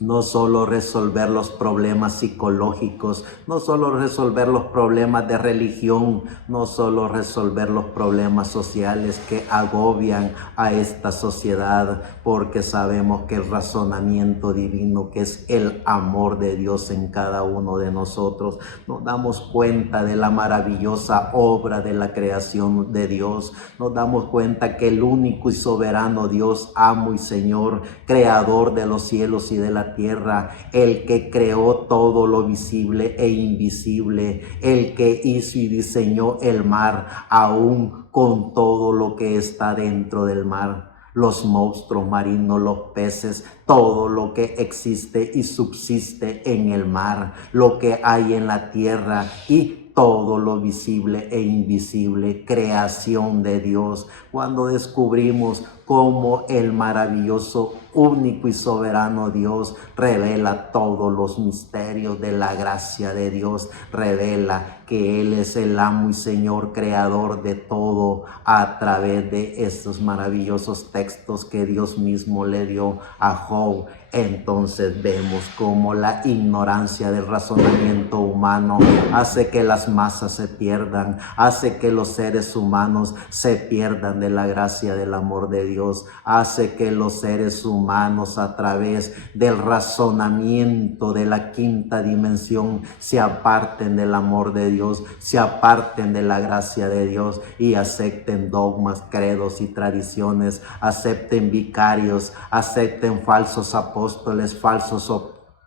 no solo resolver los problemas psicológicos, no solo resolver los problemas de religión, no solo resolver los problemas sociales que agobian a esta sociedad, porque sabemos que el razonamiento divino, que es el amor de Dios en cada uno de nosotros, nos damos cuenta de la maravillosa obra de la creación de Dios, nos damos cuenta que el único y soberano Dios, amo y Señor, creador de los cielos y de la tierra, el que creó todo lo visible e invisible, el que hizo y diseñó el mar, aún con todo lo que está dentro del mar, los monstruos marinos, los peces, todo lo que existe y subsiste en el mar, lo que hay en la tierra y todo lo visible e invisible, creación de Dios. Cuando descubrimos cómo el maravilloso, único y soberano Dios revela todos los misterios de la gracia de Dios, revela que Él es el amo y Señor creador de todo a través de estos maravillosos textos que Dios mismo le dio a Job. Entonces vemos cómo la ignorancia del razonamiento humano hace que las masas se pierdan, hace que los seres humanos se pierdan de la gracia del amor de Dios, hace que los seres humanos a través del razonamiento de la quinta dimensión se aparten del amor de Dios, se aparten de la gracia de Dios y acepten dogmas, credos y tradiciones, acepten vicarios, acepten falsos apóstoles, falsos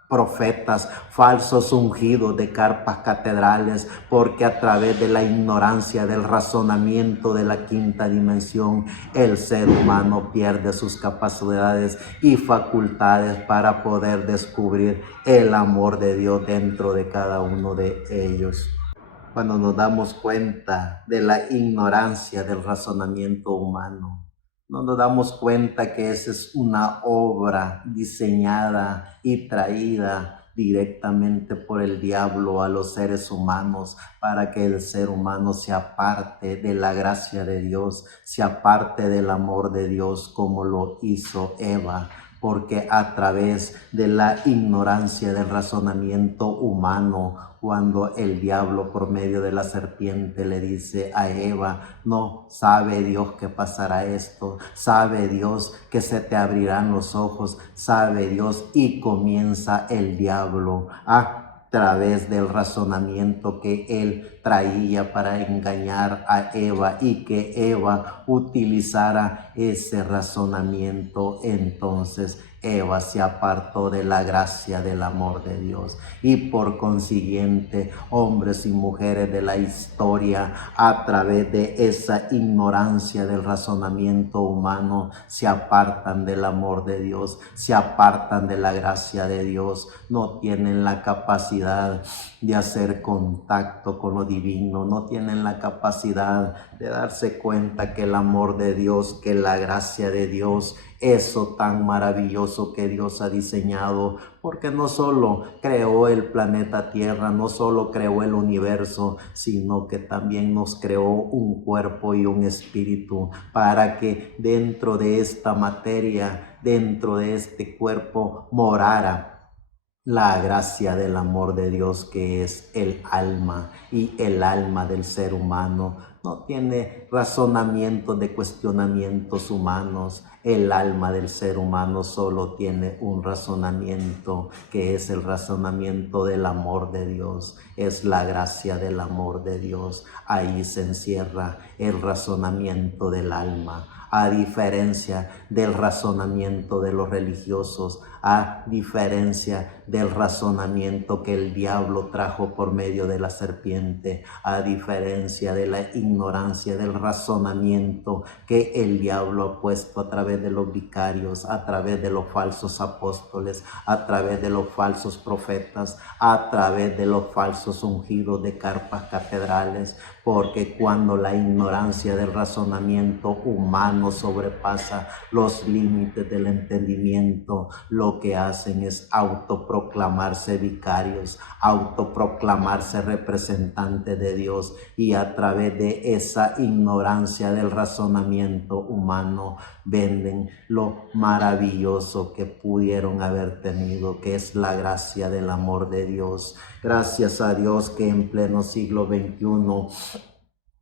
profetas, falsos ungidos de carpas catedrales, porque a través de la ignorancia del razonamiento de la quinta dimensión, el ser humano pierde sus capacidades y facultades para poder descubrir el amor de Dios dentro de cada uno de ellos. Cuando nos damos cuenta de la ignorancia del razonamiento humano, no nos damos cuenta que esa es una obra diseñada y traída directamente por el diablo a los seres humanos para que el ser humano se aparte de la gracia de Dios, se aparte del amor de Dios como lo hizo Eva, porque a través de la ignorancia del razonamiento humano, cuando el diablo por medio de la serpiente le dice a Eva, no, sabe Dios que pasará esto, sabe Dios que se te abrirán los ojos, sabe Dios, y comienza el diablo a través del razonamiento que él traía para engañar a Eva y que Eva utilizara ese razonamiento. Entonces Eva se apartó de la gracia del amor de Dios y por consiguiente hombres y mujeres de la historia a través de esa ignorancia del razonamiento humano se apartan del amor de Dios, se apartan de la gracia de Dios, no tienen la capacidad de hacer contacto con lo divino, no tienen la capacidad de darse cuenta que el amor de Dios, que la gracia de Dios eso tan maravilloso que Dios ha diseñado, porque no solo creó el planeta Tierra, no solo creó el universo, sino que también nos creó un cuerpo y un espíritu para que dentro de esta materia, dentro de este cuerpo, morara la gracia del amor de Dios, que es el alma, y el alma del ser humano no tiene razonamientos de cuestionamientos humanos. El alma del ser humano solo tiene un razonamiento, que es el razonamiento del amor de Dios, es la gracia del amor de Dios. Ahí se encierra el razonamiento del alma, a diferencia del razonamiento de los religiosos, a diferencia del razonamiento que el diablo trajo por medio de la serpiente, a diferencia de la ignorancia del razonamiento que el diablo ha puesto a través de los vicarios, a través de los falsos apóstoles, a través de los falsos profetas, a través de los falsos ungidos de carpas catedrales, porque cuando la ignorancia del razonamiento humano sobrepasa los límites del entendimiento, lo que hacen es autoproclamarse vicarios, autoproclamarse representantes de Dios, y a través de esa ignorancia del razonamiento humano venden lo maravilloso que pudieron haber tenido, que es la gracia del amor de Dios. Gracias a Dios que en pleno siglo XXI,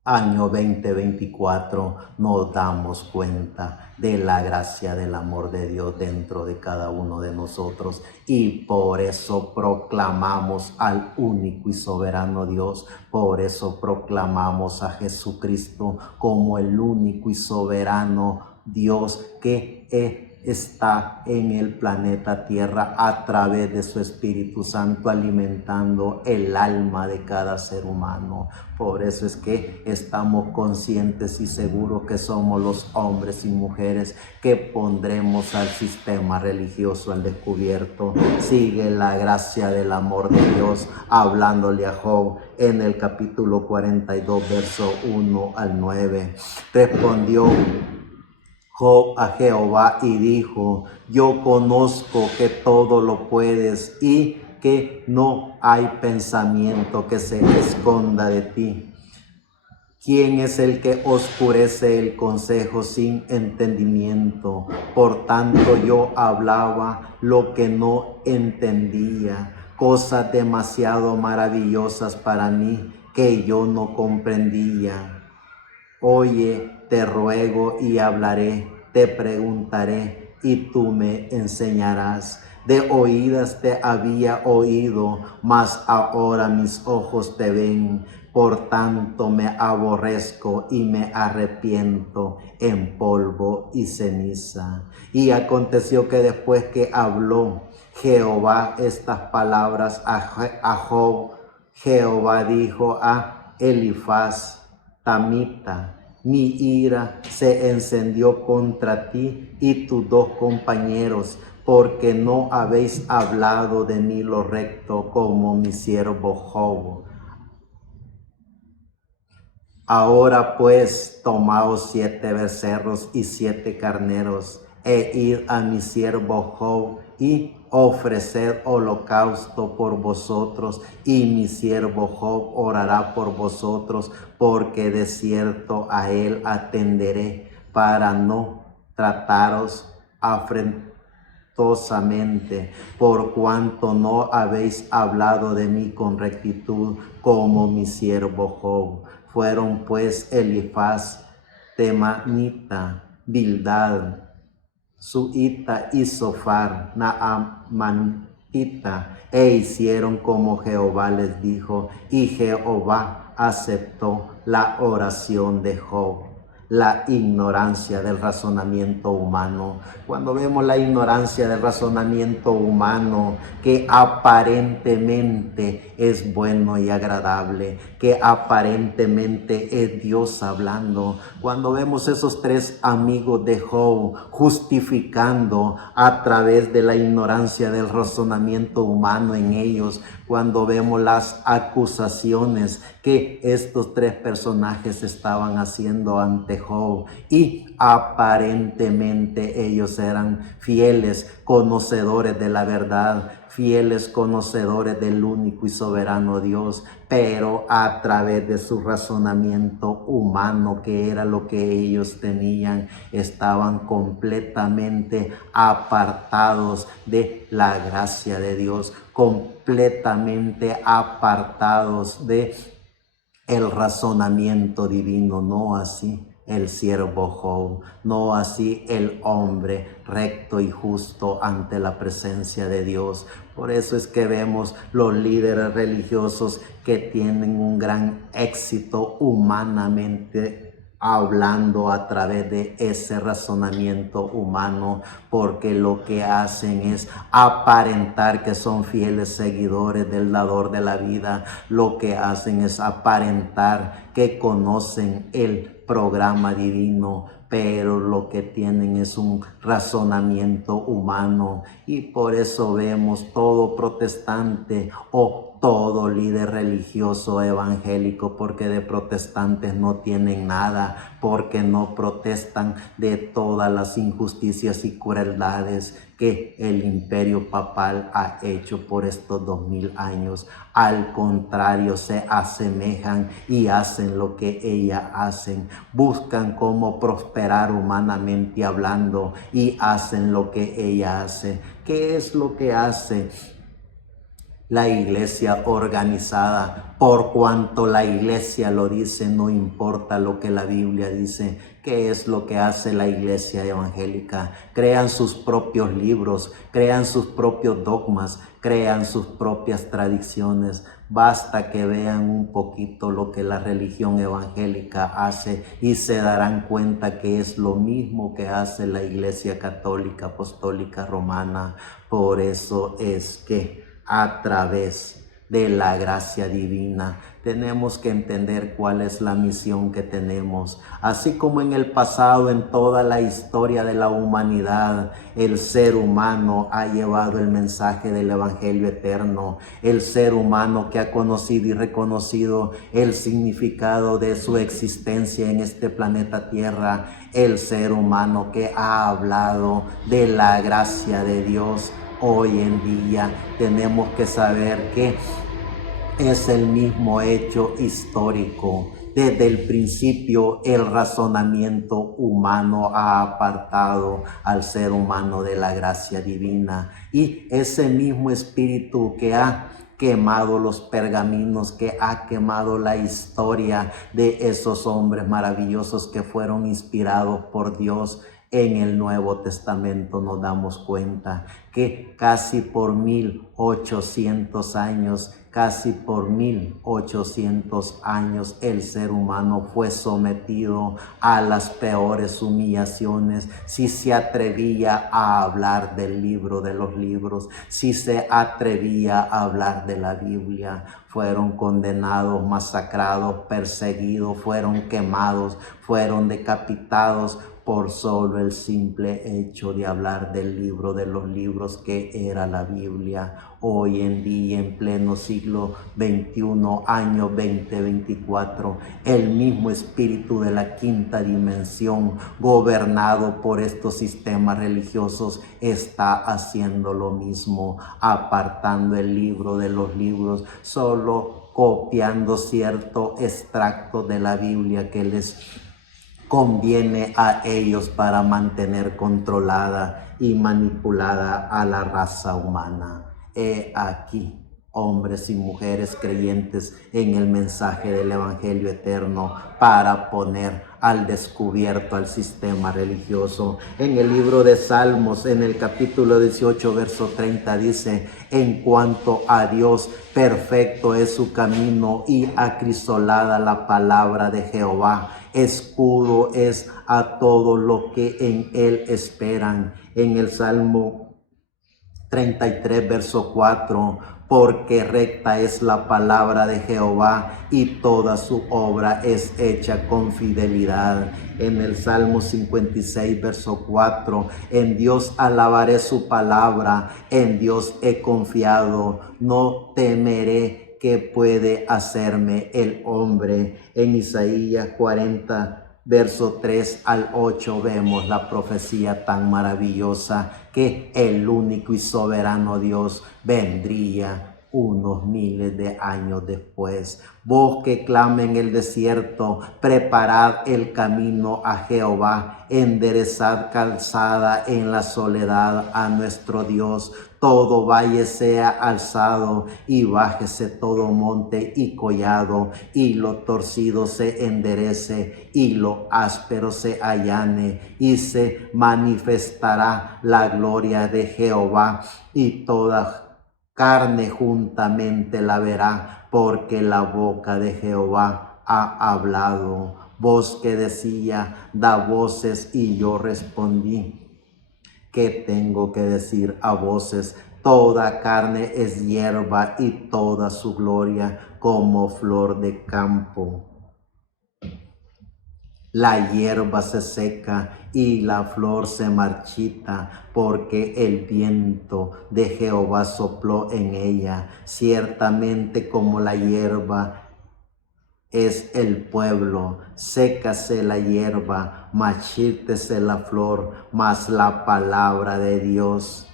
año 2024, nos damos cuenta de la gracia del amor de Dios dentro de cada uno de nosotros, y por eso proclamamos al único y soberano Dios, por eso proclamamos a Jesucristo como el único y soberano Dios que está en el planeta Tierra a través de su Espíritu Santo, alimentando el alma de cada ser humano. Por eso es que estamos conscientes y seguros que somos los hombres y mujeres que pondremos al sistema religioso al descubierto. Sigue la gracia del amor de Dios hablándole a Job en el capítulo 42, verso 1 al 9. Respondió Job a Jehová y dijo: yo conozco que todo lo puedes y que no hay pensamiento que se esconda de ti. ¿Quién es el que oscurece el consejo sin entendimiento? Por tanto yo hablaba lo que no entendía, cosas demasiado maravillosas para mí que yo no comprendía. Oye, te ruego y hablaré, te preguntaré y tú me enseñarás. De oídas te había oído, mas ahora mis ojos te ven. Por tanto me aborrezco y me arrepiento en polvo y ceniza. Y aconteció que después que habló Jehová estas palabras a Job, Jehová dijo a Elifaz Tamita: mi ira se encendió contra ti y tus dos compañeros, porque no habéis hablado de mí lo recto como mi siervo Job. Ahora pues, tomaos 7 becerros y 7 carneros, e id a mi siervo Job y ofreced holocausto por vosotros, y mi siervo Job orará por vosotros, porque de cierto a él atenderé, para no trataros afrentosamente, por cuanto no habéis hablado de mí con rectitud como mi siervo Job. Fueron pues Elifaz Temanita, Bildad Suita y Sofar Naamanita, e hicieron como Jehová les dijo, y Jehová aceptó la oración de Job. La ignorancia del razonamiento humano. Cuando vemos la ignorancia del razonamiento humano, que aparentemente es bueno y agradable, que aparentemente es Dios hablando, cuando vemos esos 3 amigos de Job justificando a través de la ignorancia del razonamiento humano en ellos, cuando vemos las acusaciones que estos tres personajes estaban haciendo ante Job, y aparentemente ellos eran fieles conocedores de la verdad, fieles conocedores del único y soberano Dios, pero a través de su razonamiento humano, que era lo que ellos tenían, estaban completamente apartados de la gracia de Dios, completamente apartados de el razonamiento divino. No así el siervo Job, no así el hombre recto y justo ante la presencia de Dios. Por eso es que vemos los líderes religiosos que tienen un gran éxito humanamente hablando, a través de ese razonamiento humano, porque lo que hacen es aparentar que son fieles seguidores del dador de la vida. Lo que hacen es aparentar que conocen el programa divino, pero lo que tienen es un razonamiento humano. Y por eso vemos todo protestante o todo líder religioso evangélico, porque de protestantes no tienen nada, porque no protestan de todas las injusticias y crueldades que el imperio papal ha hecho por estos 2000 años. Al contrario, se asemejan y hacen lo que ella hacen. Buscan cómo prosperar humanamente hablando y hacen lo que ella hace. ¿Qué es lo que hace la iglesia organizada? Por cuanto la iglesia lo dice, no importa lo que la Biblia dice. ¿Qué es lo que hace la iglesia evangélica? Crean sus propios libros, crean sus propios dogmas, crean sus propias tradiciones. Basta que vean un poquito lo que la religión evangélica hace y se darán cuenta que es lo mismo que hace la iglesia católica, apostólica, romana. Por eso es que a través de la gracia divina tenemos que entender cuál es la misión que tenemos. Así como en el pasado, en toda la historia de la humanidad, el ser humano ha llevado el mensaje del evangelio eterno. El ser humano que ha conocido y reconocido el significado de su existencia en este planeta Tierra. El ser humano que ha hablado de la gracia de Dios. Hoy en día tenemos que saber que es el mismo hecho histórico. Desde el principio, el razonamiento humano ha apartado al ser humano de la gracia divina, y ese mismo espíritu que ha quemado los pergaminos, que ha quemado la historia de esos hombres maravillosos que fueron inspirados por Dios. En el Nuevo Testamento nos damos cuenta que casi por 1800 años, el ser humano fue sometido a las peores humillaciones. Si se atrevía a hablar del libro de los libros, si se atrevía a hablar de la Biblia, fueron condenados, masacrados, perseguidos, fueron quemados, fueron decapitados por solo el simple hecho de hablar del libro de los libros, que era la Biblia. Hoy en día, en pleno siglo XXI, año 2024, el mismo espíritu de la quinta dimensión, gobernado por estos sistemas religiosos, está haciendo lo mismo, apartando el libro de los libros, solo copiando cierto extracto de la Biblia que les conviene a ellos para mantener controlada y manipulada a la raza humana. He aquí, hombres y mujeres creyentes en el mensaje del evangelio eterno, para poner al descubierto al sistema religioso. En el libro de Salmos, en el capítulo 18, verso 30, dice: en cuanto a Dios, perfecto es su camino y acrisolada la palabra de Jehová. Escudo es a todos los que en él esperan. En el Salmo 33, verso 4, porque recta es la palabra de Jehová y toda su obra es hecha con fidelidad. En el Salmo 56, verso 4, en Dios alabaré su palabra, en Dios he confiado, no temeré qué puede hacerme el hombre. En Isaías 40, verso 3 al 8 vemos la profecía tan maravillosa que el único y soberano Dios vendría unos miles de años después. Vos que clama en el desierto, preparad el camino a Jehová, enderezad calzada en la soledad a nuestro Dios. Todo valle sea alzado y bájese todo monte y collado, y lo torcido se enderece y lo áspero se allane, y se manifestará la gloria de Jehová, y toda carne juntamente la verá, porque la boca de Jehová ha hablado. Voz que decía, da voces, y yo respondí, ¿qué tengo que decir a voces? Toda carne es hierba y toda su gloria como flor de campo. La hierba se seca y la flor se marchita, porque el viento de Jehová sopló en ella. Ciertamente como la hierba es el pueblo, sécase la hierba, marchítese la flor, mas la palabra de Dios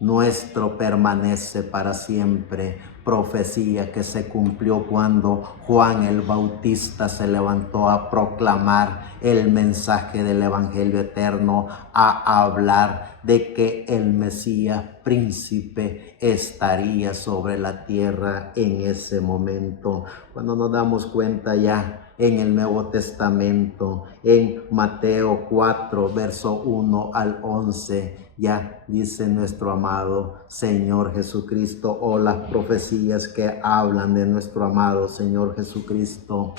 nuestro permanece para siempre. Profecía que se cumplió cuando Juan el Bautista se levantó a proclamar el mensaje del Evangelio eterno, a hablar de que el Mesías príncipe estaría sobre la tierra en ese momento. Cuando nos damos cuenta ya en el Nuevo Testamento, en Mateo 4, verso 1 al 11, ya dice nuestro amado Señor Jesucristo, o las profecías que hablan de nuestro amado Señor Jesucristo.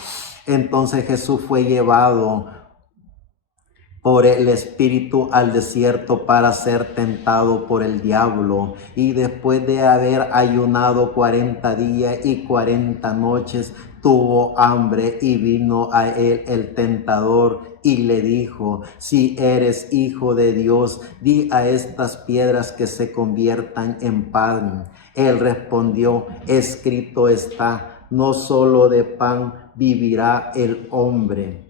Entonces Jesús fue llevado por el Espíritu al desierto para ser tentado por el diablo, y después de haber ayunado 40 días y 40 noches, tuvo hambre, y vino a él el tentador y le dijo, si eres hijo de Dios, di a estas piedras que se conviertan en pan. Él respondió, escrito está, no solo de pan vivirá el hombre,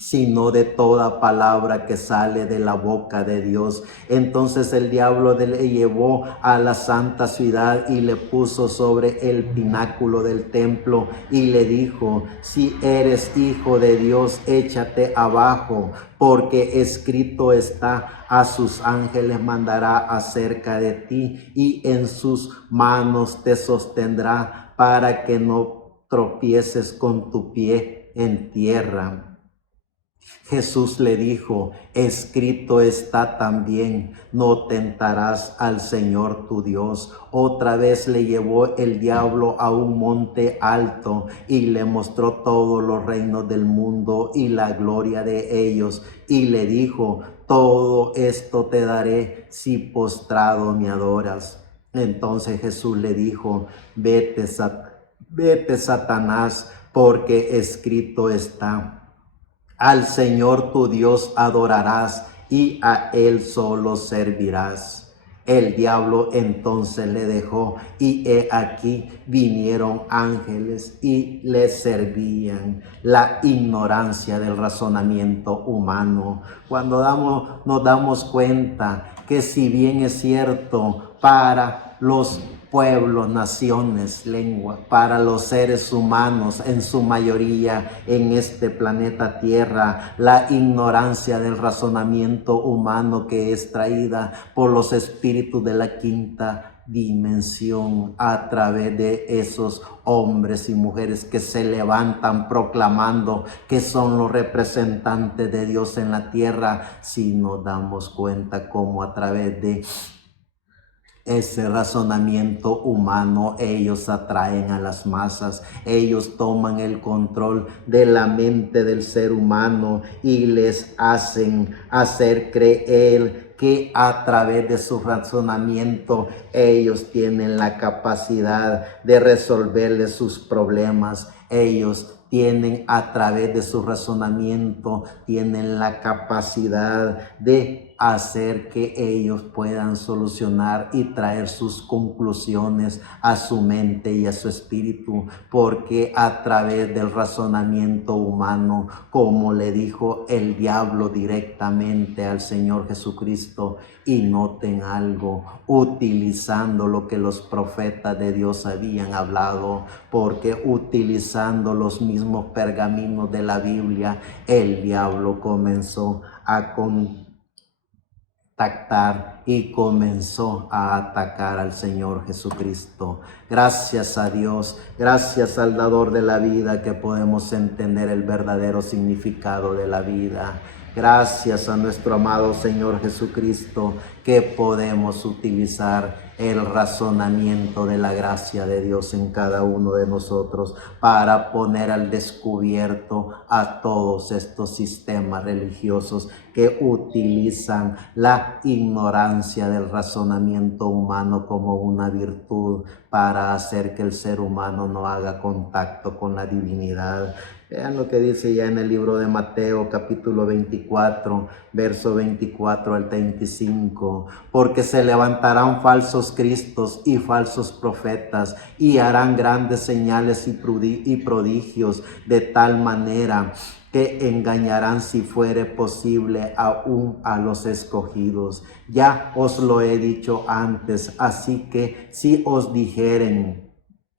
sino de toda palabra que sale de la boca de Dios. Entonces el diablo le llevó a la santa ciudad y le puso sobre el pináculo del templo y le dijo, si eres hijo de Dios, échate abajo, porque escrito está, a sus ángeles mandará acerca de ti, y en sus manos te sostendrá, para que no tropieces con tu pie en tierra. Jesús le dijo, escrito está también, no tentarás al Señor tu Dios. Otra vez le llevó el diablo a un monte alto y le mostró todos los reinos del mundo y la gloria de ellos. Y le dijo, todo esto te daré si postrado me adoras. Entonces Jesús le dijo, vete Satanás, porque escrito está, al Señor tu Dios adorarás y a Él solo servirás. El diablo entonces le dejó, y he aquí vinieron ángeles y le servían. La ignorancia del razonamiento humano. Cuando nos damos cuenta que, si bien es cierto, para los pueblos, naciones, lenguas, para los seres humanos en su mayoría en este planeta Tierra, la ignorancia del razonamiento humano que es traída por los espíritus de la quinta dimensión a través de esos hombres y mujeres que se levantan proclamando que son los representantes de Dios en la tierra, si nos damos cuenta cómo a través de ese razonamiento humano ellos atraen a las masas. Ellos toman el control de la mente del ser humano y les hacen hacer creer que a través de su razonamiento ellos tienen la capacidad de resolverle sus problemas. Ellos tienen a través de su razonamiento, tienen la capacidad de hacer que ellos puedan solucionar y traer sus conclusiones a su mente y a su espíritu, porque a través del razonamiento humano, como le dijo el diablo directamente al Señor Jesucristo, y noten algo, utilizando lo que los profetas de Dios habían hablado, porque utilizando los mismos pergaminos de la Biblia, el diablo comenzó a contactar y comenzó a atacar al Señor Jesucristo. Gracias a Dios, gracias al dador de la vida, que podemos entender el verdadero significado de la vida. Gracias a nuestro amado Señor Jesucristo, que podemos utilizar el razonamiento de la gracia de Dios en cada uno de nosotros para poner al descubierto a todos estos sistemas religiosos que utilizan la ignorancia del razonamiento humano como una virtud para hacer que el ser humano no haga contacto con la divinidad. Vean lo que dice ya en el libro de Mateo, capítulo 24, verso 24 al 25. Porque se levantarán falsos cristos y falsos profetas, y harán grandes señales y prodigios, de tal manera que engañarán, si fuere posible, aún a los escogidos. Ya os lo he dicho antes, así que si os dijeren: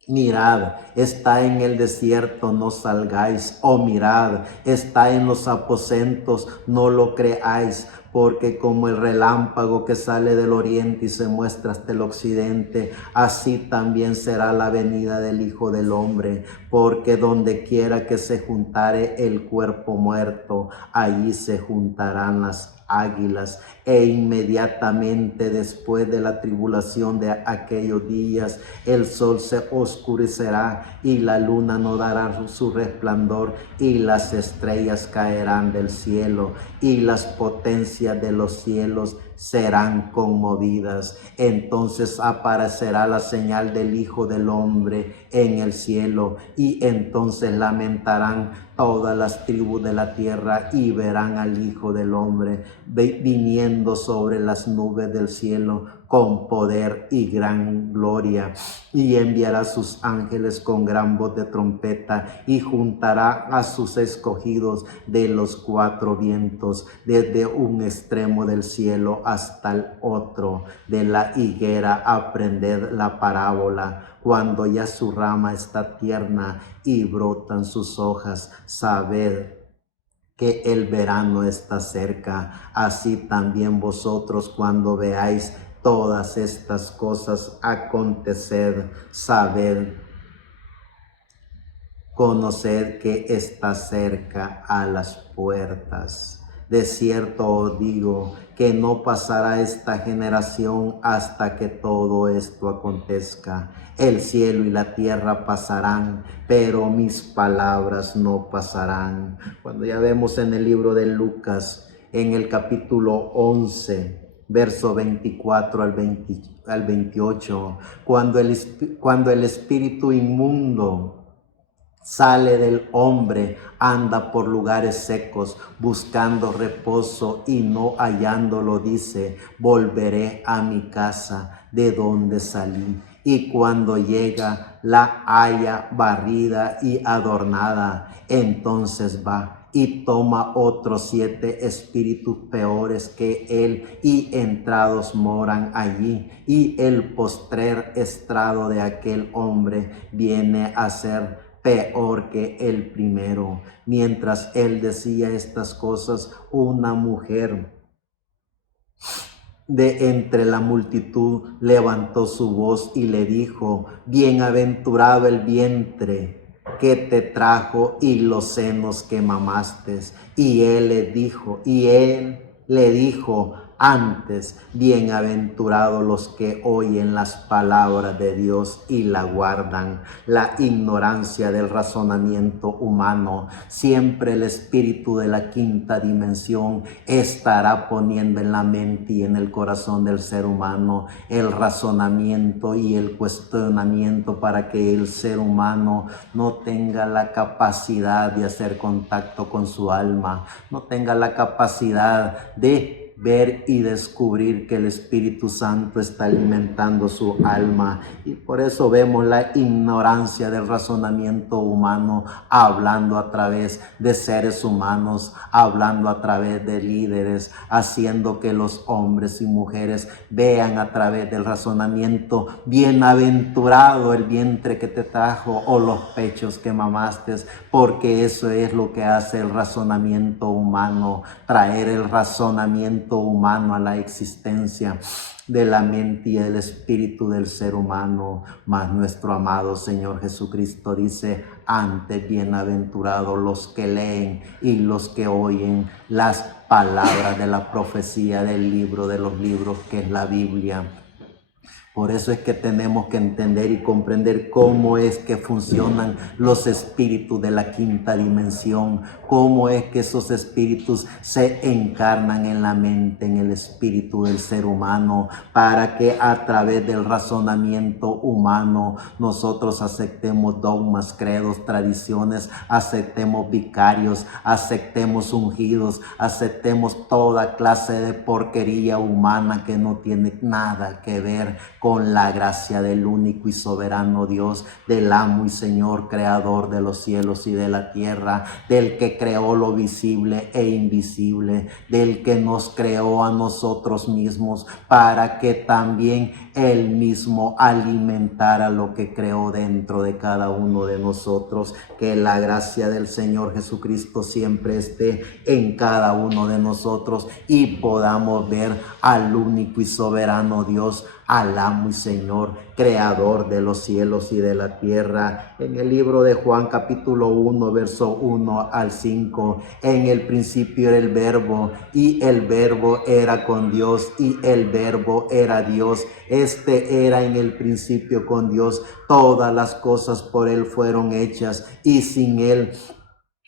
mirad, está en el desierto, no salgáis; o mirad, está en los aposentos, no lo creáis. Porque como el relámpago que sale del oriente y se muestra hasta el occidente, así también será la venida del Hijo del Hombre. Porque donde quiera que se juntare el cuerpo muerto, allí se juntarán las águilas. E inmediatamente después de la tribulación de aquellos días, el sol se oscurecerá y la luna no dará su resplandor, y las estrellas caerán del cielo, y las potencias de los cielos serán conmovidas. Entonces aparecerá la señal del Hijo del Hombre en el cielo, y entonces lamentarán todas las tribus de la tierra, y verán al Hijo del Hombre viniendo sobre las nubes del cielo con poder y gran gloria, y enviará sus ángeles con gran voz de trompeta, y juntará a sus escogidos de los cuatro vientos, desde un extremo del cielo hasta el otro. De la higuera aprended la parábola: cuando ya su rama está tierna y brotan sus hojas, sabed que el verano está cerca. Así también vosotros, cuando veáis todas estas cosas acontecer, sabed, conoced que está cerca a las puertas. De cierto os digo que no pasará esta generación hasta que todo esto acontezca. El cielo y la tierra pasarán, pero mis palabras no pasarán. Cuando ya vemos en el libro de Lucas, en el capítulo 11, verso 24 al 28, cuando el espíritu inmundo sale del hombre, anda por lugares secos buscando reposo, y no hallándolo, dice: volveré a mi casa de donde salí. Y cuando llega, la halla barrida y adornada, entonces va y toma otros 7 espíritus peores que él, y entrados moran allí. Y el postrer estrado de aquel hombre viene a ser peor que el primero. Mientras él decía estas cosas, una mujer de entre la multitud levantó su voz y le dijo: bienaventurado el vientre que te trajo y los senos que mamaste. Y él le dijo: Antes, bienaventurados los que oyen las palabras de Dios y la guardan. La ignorancia del razonamiento humano. Siempre el espíritu de la quinta dimensión estará poniendo en la mente y en el corazón del ser humano el razonamiento y el cuestionamiento para que el ser humano no tenga la capacidad de hacer contacto con su alma, no tenga la capacidad de ver y descubrir que el Espíritu Santo está alimentando su alma. Y por eso vemos la ignorancia del razonamiento humano hablando a través de seres humanos, hablando a través de líderes, haciendo que los hombres y mujeres vean a través del razonamiento: bienaventurado el vientre que te trajo o los pechos que mamaste, porque eso es lo que hace el razonamiento humano, traer el razonamiento humano a la existencia de la mente y del espíritu del ser humano. Mas nuestro amado Señor Jesucristo dice: antes bienaventurados los que leen y los que oyen las palabras de la profecía del libro de los libros, que es la Biblia. Por eso es que tenemos que entender y comprender cómo es que funcionan los espíritus de la quinta dimensión, cómo es que esos espíritus se encarnan en la mente, en el espíritu del ser humano, para que a través del razonamiento humano nosotros aceptemos dogmas, credos, tradiciones, aceptemos vicarios, aceptemos ungidos, aceptemos toda clase de porquería humana que no tiene nada que ver con la gracia del único y soberano Dios, del amo y Señor, creador de los cielos y de la tierra, del que creó lo visible e invisible, del que nos creó a nosotros mismos para que también Él mismo alimentara lo que creó dentro de cada uno de nosotros. Que la gracia del Señor Jesucristo siempre esté en cada uno de nosotros y podamos ver al único y soberano Dios, al amo y Señor, creador de los cielos y de la tierra. En el libro de Juan capítulo 1, verso 1 al 5, en el principio era el verbo, y el verbo era con Dios, y el verbo era Dios. Este era en el principio con Dios. Todas las cosas por Él fueron hechas, y sin Él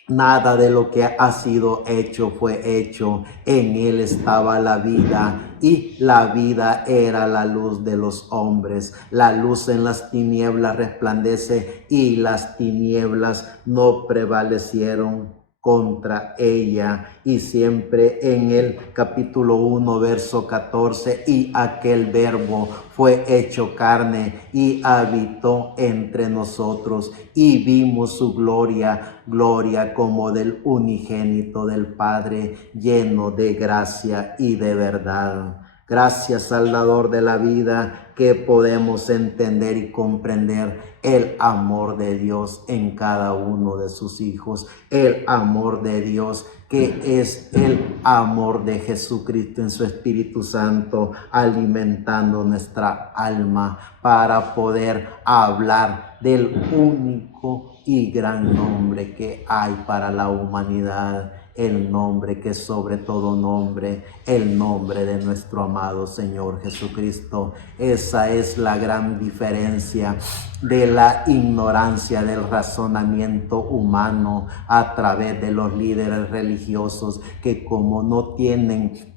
nada de lo que ha sido hecho fue hecho. En Él estaba la vida, y la vida era la luz de los hombres. La luz en las tinieblas resplandece, y las tinieblas no prevalecieron contra ella. Y siempre en el capítulo 1, verso 14, y aquel verbo fue hecho carne y habitó entre nosotros, y vimos su gloria, gloria como del unigénito del Padre, lleno de gracia y de verdad. Gracias, Salvador de la vida, que podemos entender y comprender el amor de Dios en cada uno de sus hijos, el amor de Dios que es el amor de Jesucristo en su Espíritu Santo, alimentando nuestra alma para poder hablar del único y gran nombre que hay para la humanidad, el nombre que es sobre todo nombre, el nombre de nuestro amado Señor Jesucristo. Esa es la gran diferencia de la ignorancia del razonamiento humano a través de los líderes religiosos, que como no tienen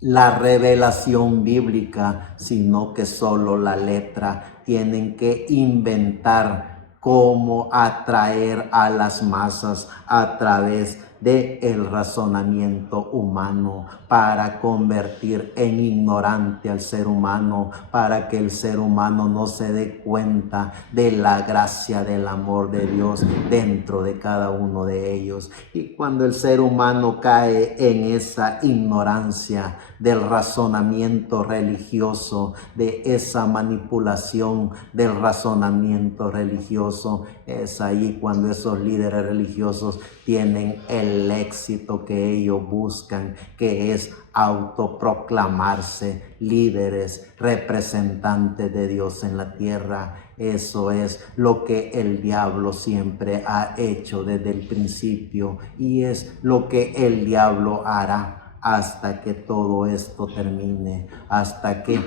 la revelación bíblica, sino que solo la letra, tienen que inventar cómo atraer a las masas a través del razonamiento humano, para convertir en ignorante al ser humano, para que el ser humano no se dé cuenta de la gracia del amor de Dios dentro de cada uno de ellos. Y cuando el ser humano cae en esa ignorancia del razonamiento religioso, de esa manipulación del razonamiento religioso, es ahí cuando esos líderes religiosos tienen el éxito que ellos buscan, que es autoproclamarse líderes, representantes de Dios en la tierra. Eso es lo que el diablo siempre ha hecho desde el principio, y es lo que el diablo hará hasta que todo esto termine, hasta que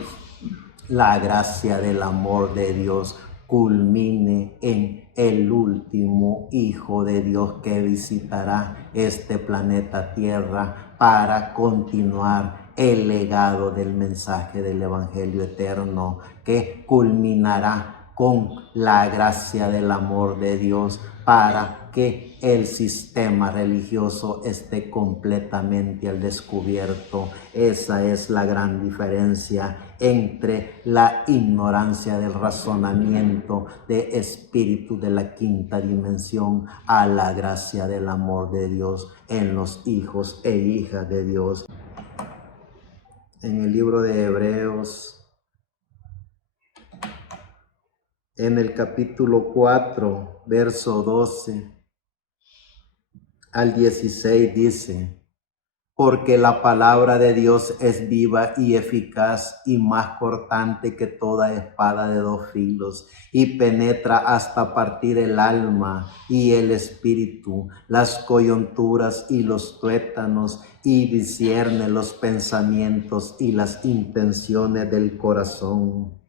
la gracia del amor de Dios culmine en el último Hijo de Dios que visitará este planeta Tierra para continuar el legado del mensaje del Evangelio eterno, que culminará con la gracia del amor de Dios para que el sistema religioso esté completamente al descubierto. Esa es la gran diferencia entre la ignorancia del razonamiento de espíritu de la quinta dimensión a la gracia del amor de Dios en los hijos e hijas de Dios. En el libro de Hebreos, en el capítulo 4, verso 12 al 16 dice: porque la palabra de Dios es viva y eficaz y más cortante que toda espada de dos filos, y penetra hasta partir el alma y el espíritu, las coyunturas y los tuétanos, y discierne los pensamientos y las intenciones del corazón.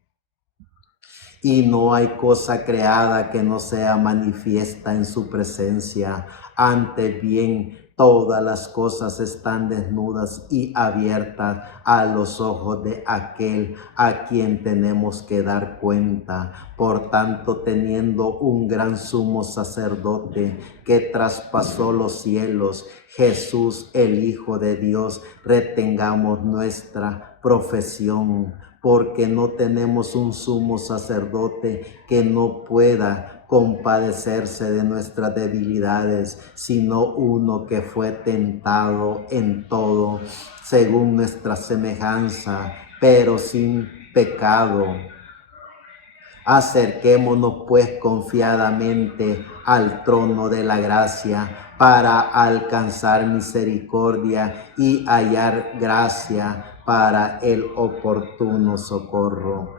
Y no hay cosa creada que no sea manifiesta en su presencia. Antes bien, todas las cosas están desnudas y abiertas a los ojos de aquel a quien tenemos que dar cuenta. Por tanto, teniendo un gran sumo sacerdote que traspasó los cielos, Jesús, el Hijo de Dios, retengamos nuestra profesión, porque no tenemos un sumo sacerdote que no pueda compadecerse de nuestras debilidades, sino uno que fue tentado en todo, según nuestra semejanza, pero sin pecado. Acerquémonos pues confiadamente al trono de la gracia para alcanzar misericordia y hallar gracia para el oportuno socorro.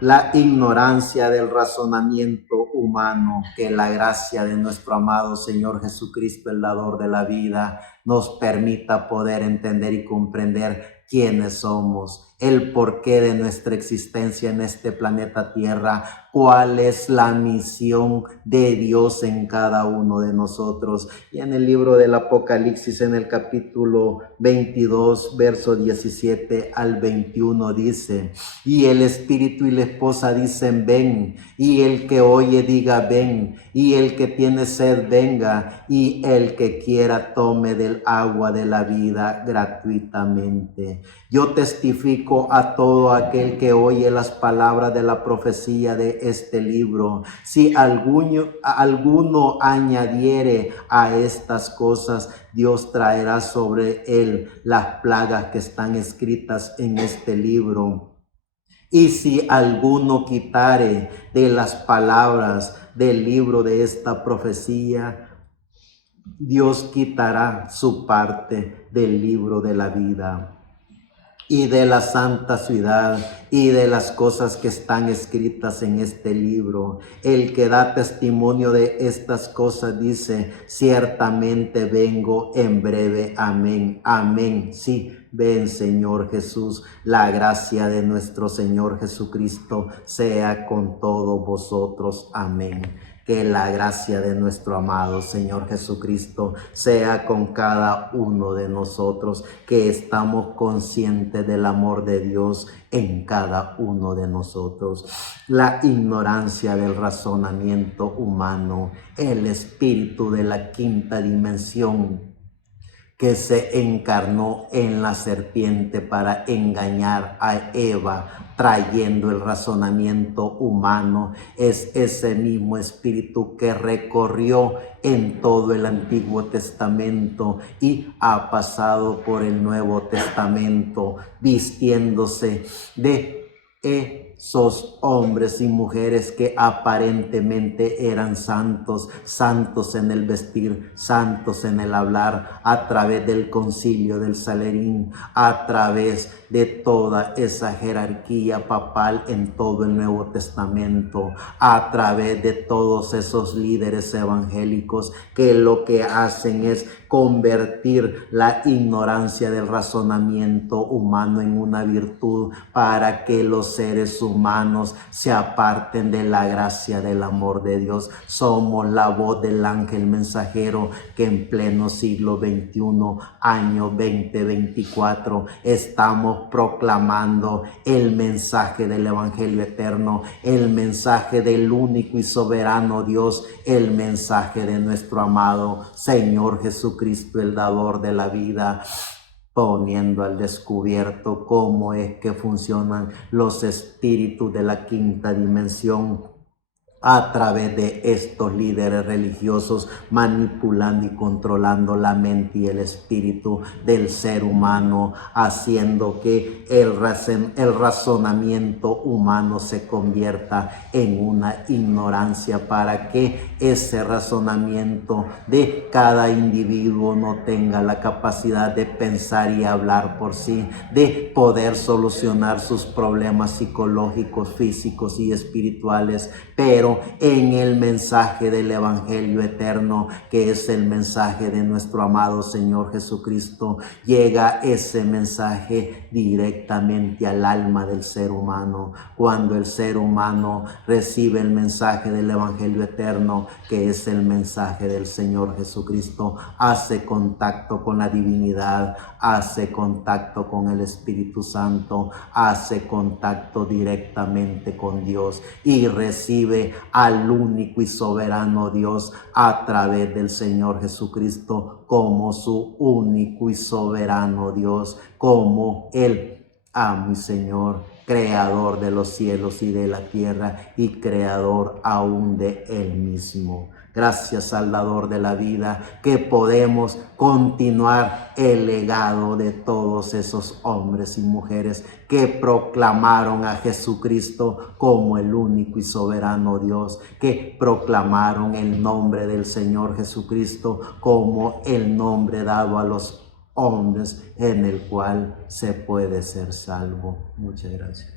La ignorancia del razonamiento humano, que la gracia de nuestro amado Señor Jesucristo, el dador de la vida, nos permita poder entender y comprender quiénes somos, el porqué de nuestra existencia en este planeta Tierra, cuál es la misión de Dios en cada uno de nosotros. Y en el libro del Apocalipsis, en el capítulo 22, verso 17 al 21, dice: y el Espíritu y la esposa dicen: ven, y el que oye diga: ven, y el que tiene sed venga, y el que quiera tome del agua de la vida gratuitamente. Yo testifico a todo aquel que oye las palabras de la profecía de este libro. Si alguno añadiere a estas cosas, Dios traerá sobre él las plagas que están escritas en este libro. Y si alguno quitare de las palabras del libro de esta profecía, Dios quitará su parte del libro de la vida y de la santa ciudad y de las cosas que están escritas en este libro. El que da testimonio de estas cosas dice: ciertamente vengo en breve. Amén. Amén. Sí, ven, Señor Jesús. La gracia de nuestro Señor Jesucristo sea con todos vosotros. Amén. Que la gracia de nuestro amado Señor Jesucristo sea con cada uno de nosotros, que estamos conscientes del amor de Dios en cada uno de nosotros. La ignorancia del razonamiento humano, el espíritu de la quinta dimensión que se encarnó en la serpiente para engañar a Eva, trayendo el razonamiento humano, es ese mismo espíritu que recorrió en todo el Antiguo Testamento y ha pasado por el Nuevo Testamento, vistiéndose de esos hombres y mujeres que aparentemente eran santos, santos en el vestir, santos en el hablar, a través del concilio del Salerín, a través de toda esa jerarquía papal en todo el Nuevo Testamento, a través de todos esos líderes evangélicos que lo que hacen es convertir la ignorancia del razonamiento humano en una virtud para que los seres humanos se aparten de la gracia del amor de Dios. Somos la voz del ángel mensajero que en pleno siglo XXI, año 2024, estamos proclamando el mensaje del evangelio eterno, el mensaje del único y soberano Dios, el mensaje de nuestro amado Señor Jesucristo, el dador de la vida, poniendo al descubierto cómo es que funcionan los espíritus de la quinta dimensión a través de estos líderes religiosos, manipulando y controlando la mente y el espíritu del ser humano, haciendo que el razonamiento humano se convierta en una ignorancia, para que ese razonamiento de cada individuo no tenga la capacidad de pensar y hablar por sí, de poder solucionar sus problemas psicológicos, físicos y espirituales, pero en el mensaje del evangelio eterno, que es el mensaje de nuestro amado Señor Jesucristo, llega ese mensaje directamente al alma del ser humano. Cuando el ser humano recibe el mensaje del evangelio eterno, que es el mensaje del Señor Jesucristo, hace contacto con la divinidad, hace contacto con el Espíritu Santo, hace contacto directamente con Dios y recibe al único y soberano Dios a través del Señor Jesucristo como su único y soberano Dios, como el amo y Señor, creador de los cielos y de la tierra y creador aún de Él mismo. Gracias, Salvador de la vida, que podemos continuar el legado de todos esos hombres y mujeres que proclamaron a Jesucristo como el único y soberano Dios, que proclamaron el nombre del Señor Jesucristo como el nombre dado a los hombres en el cual se puede ser salvo. Muchas gracias.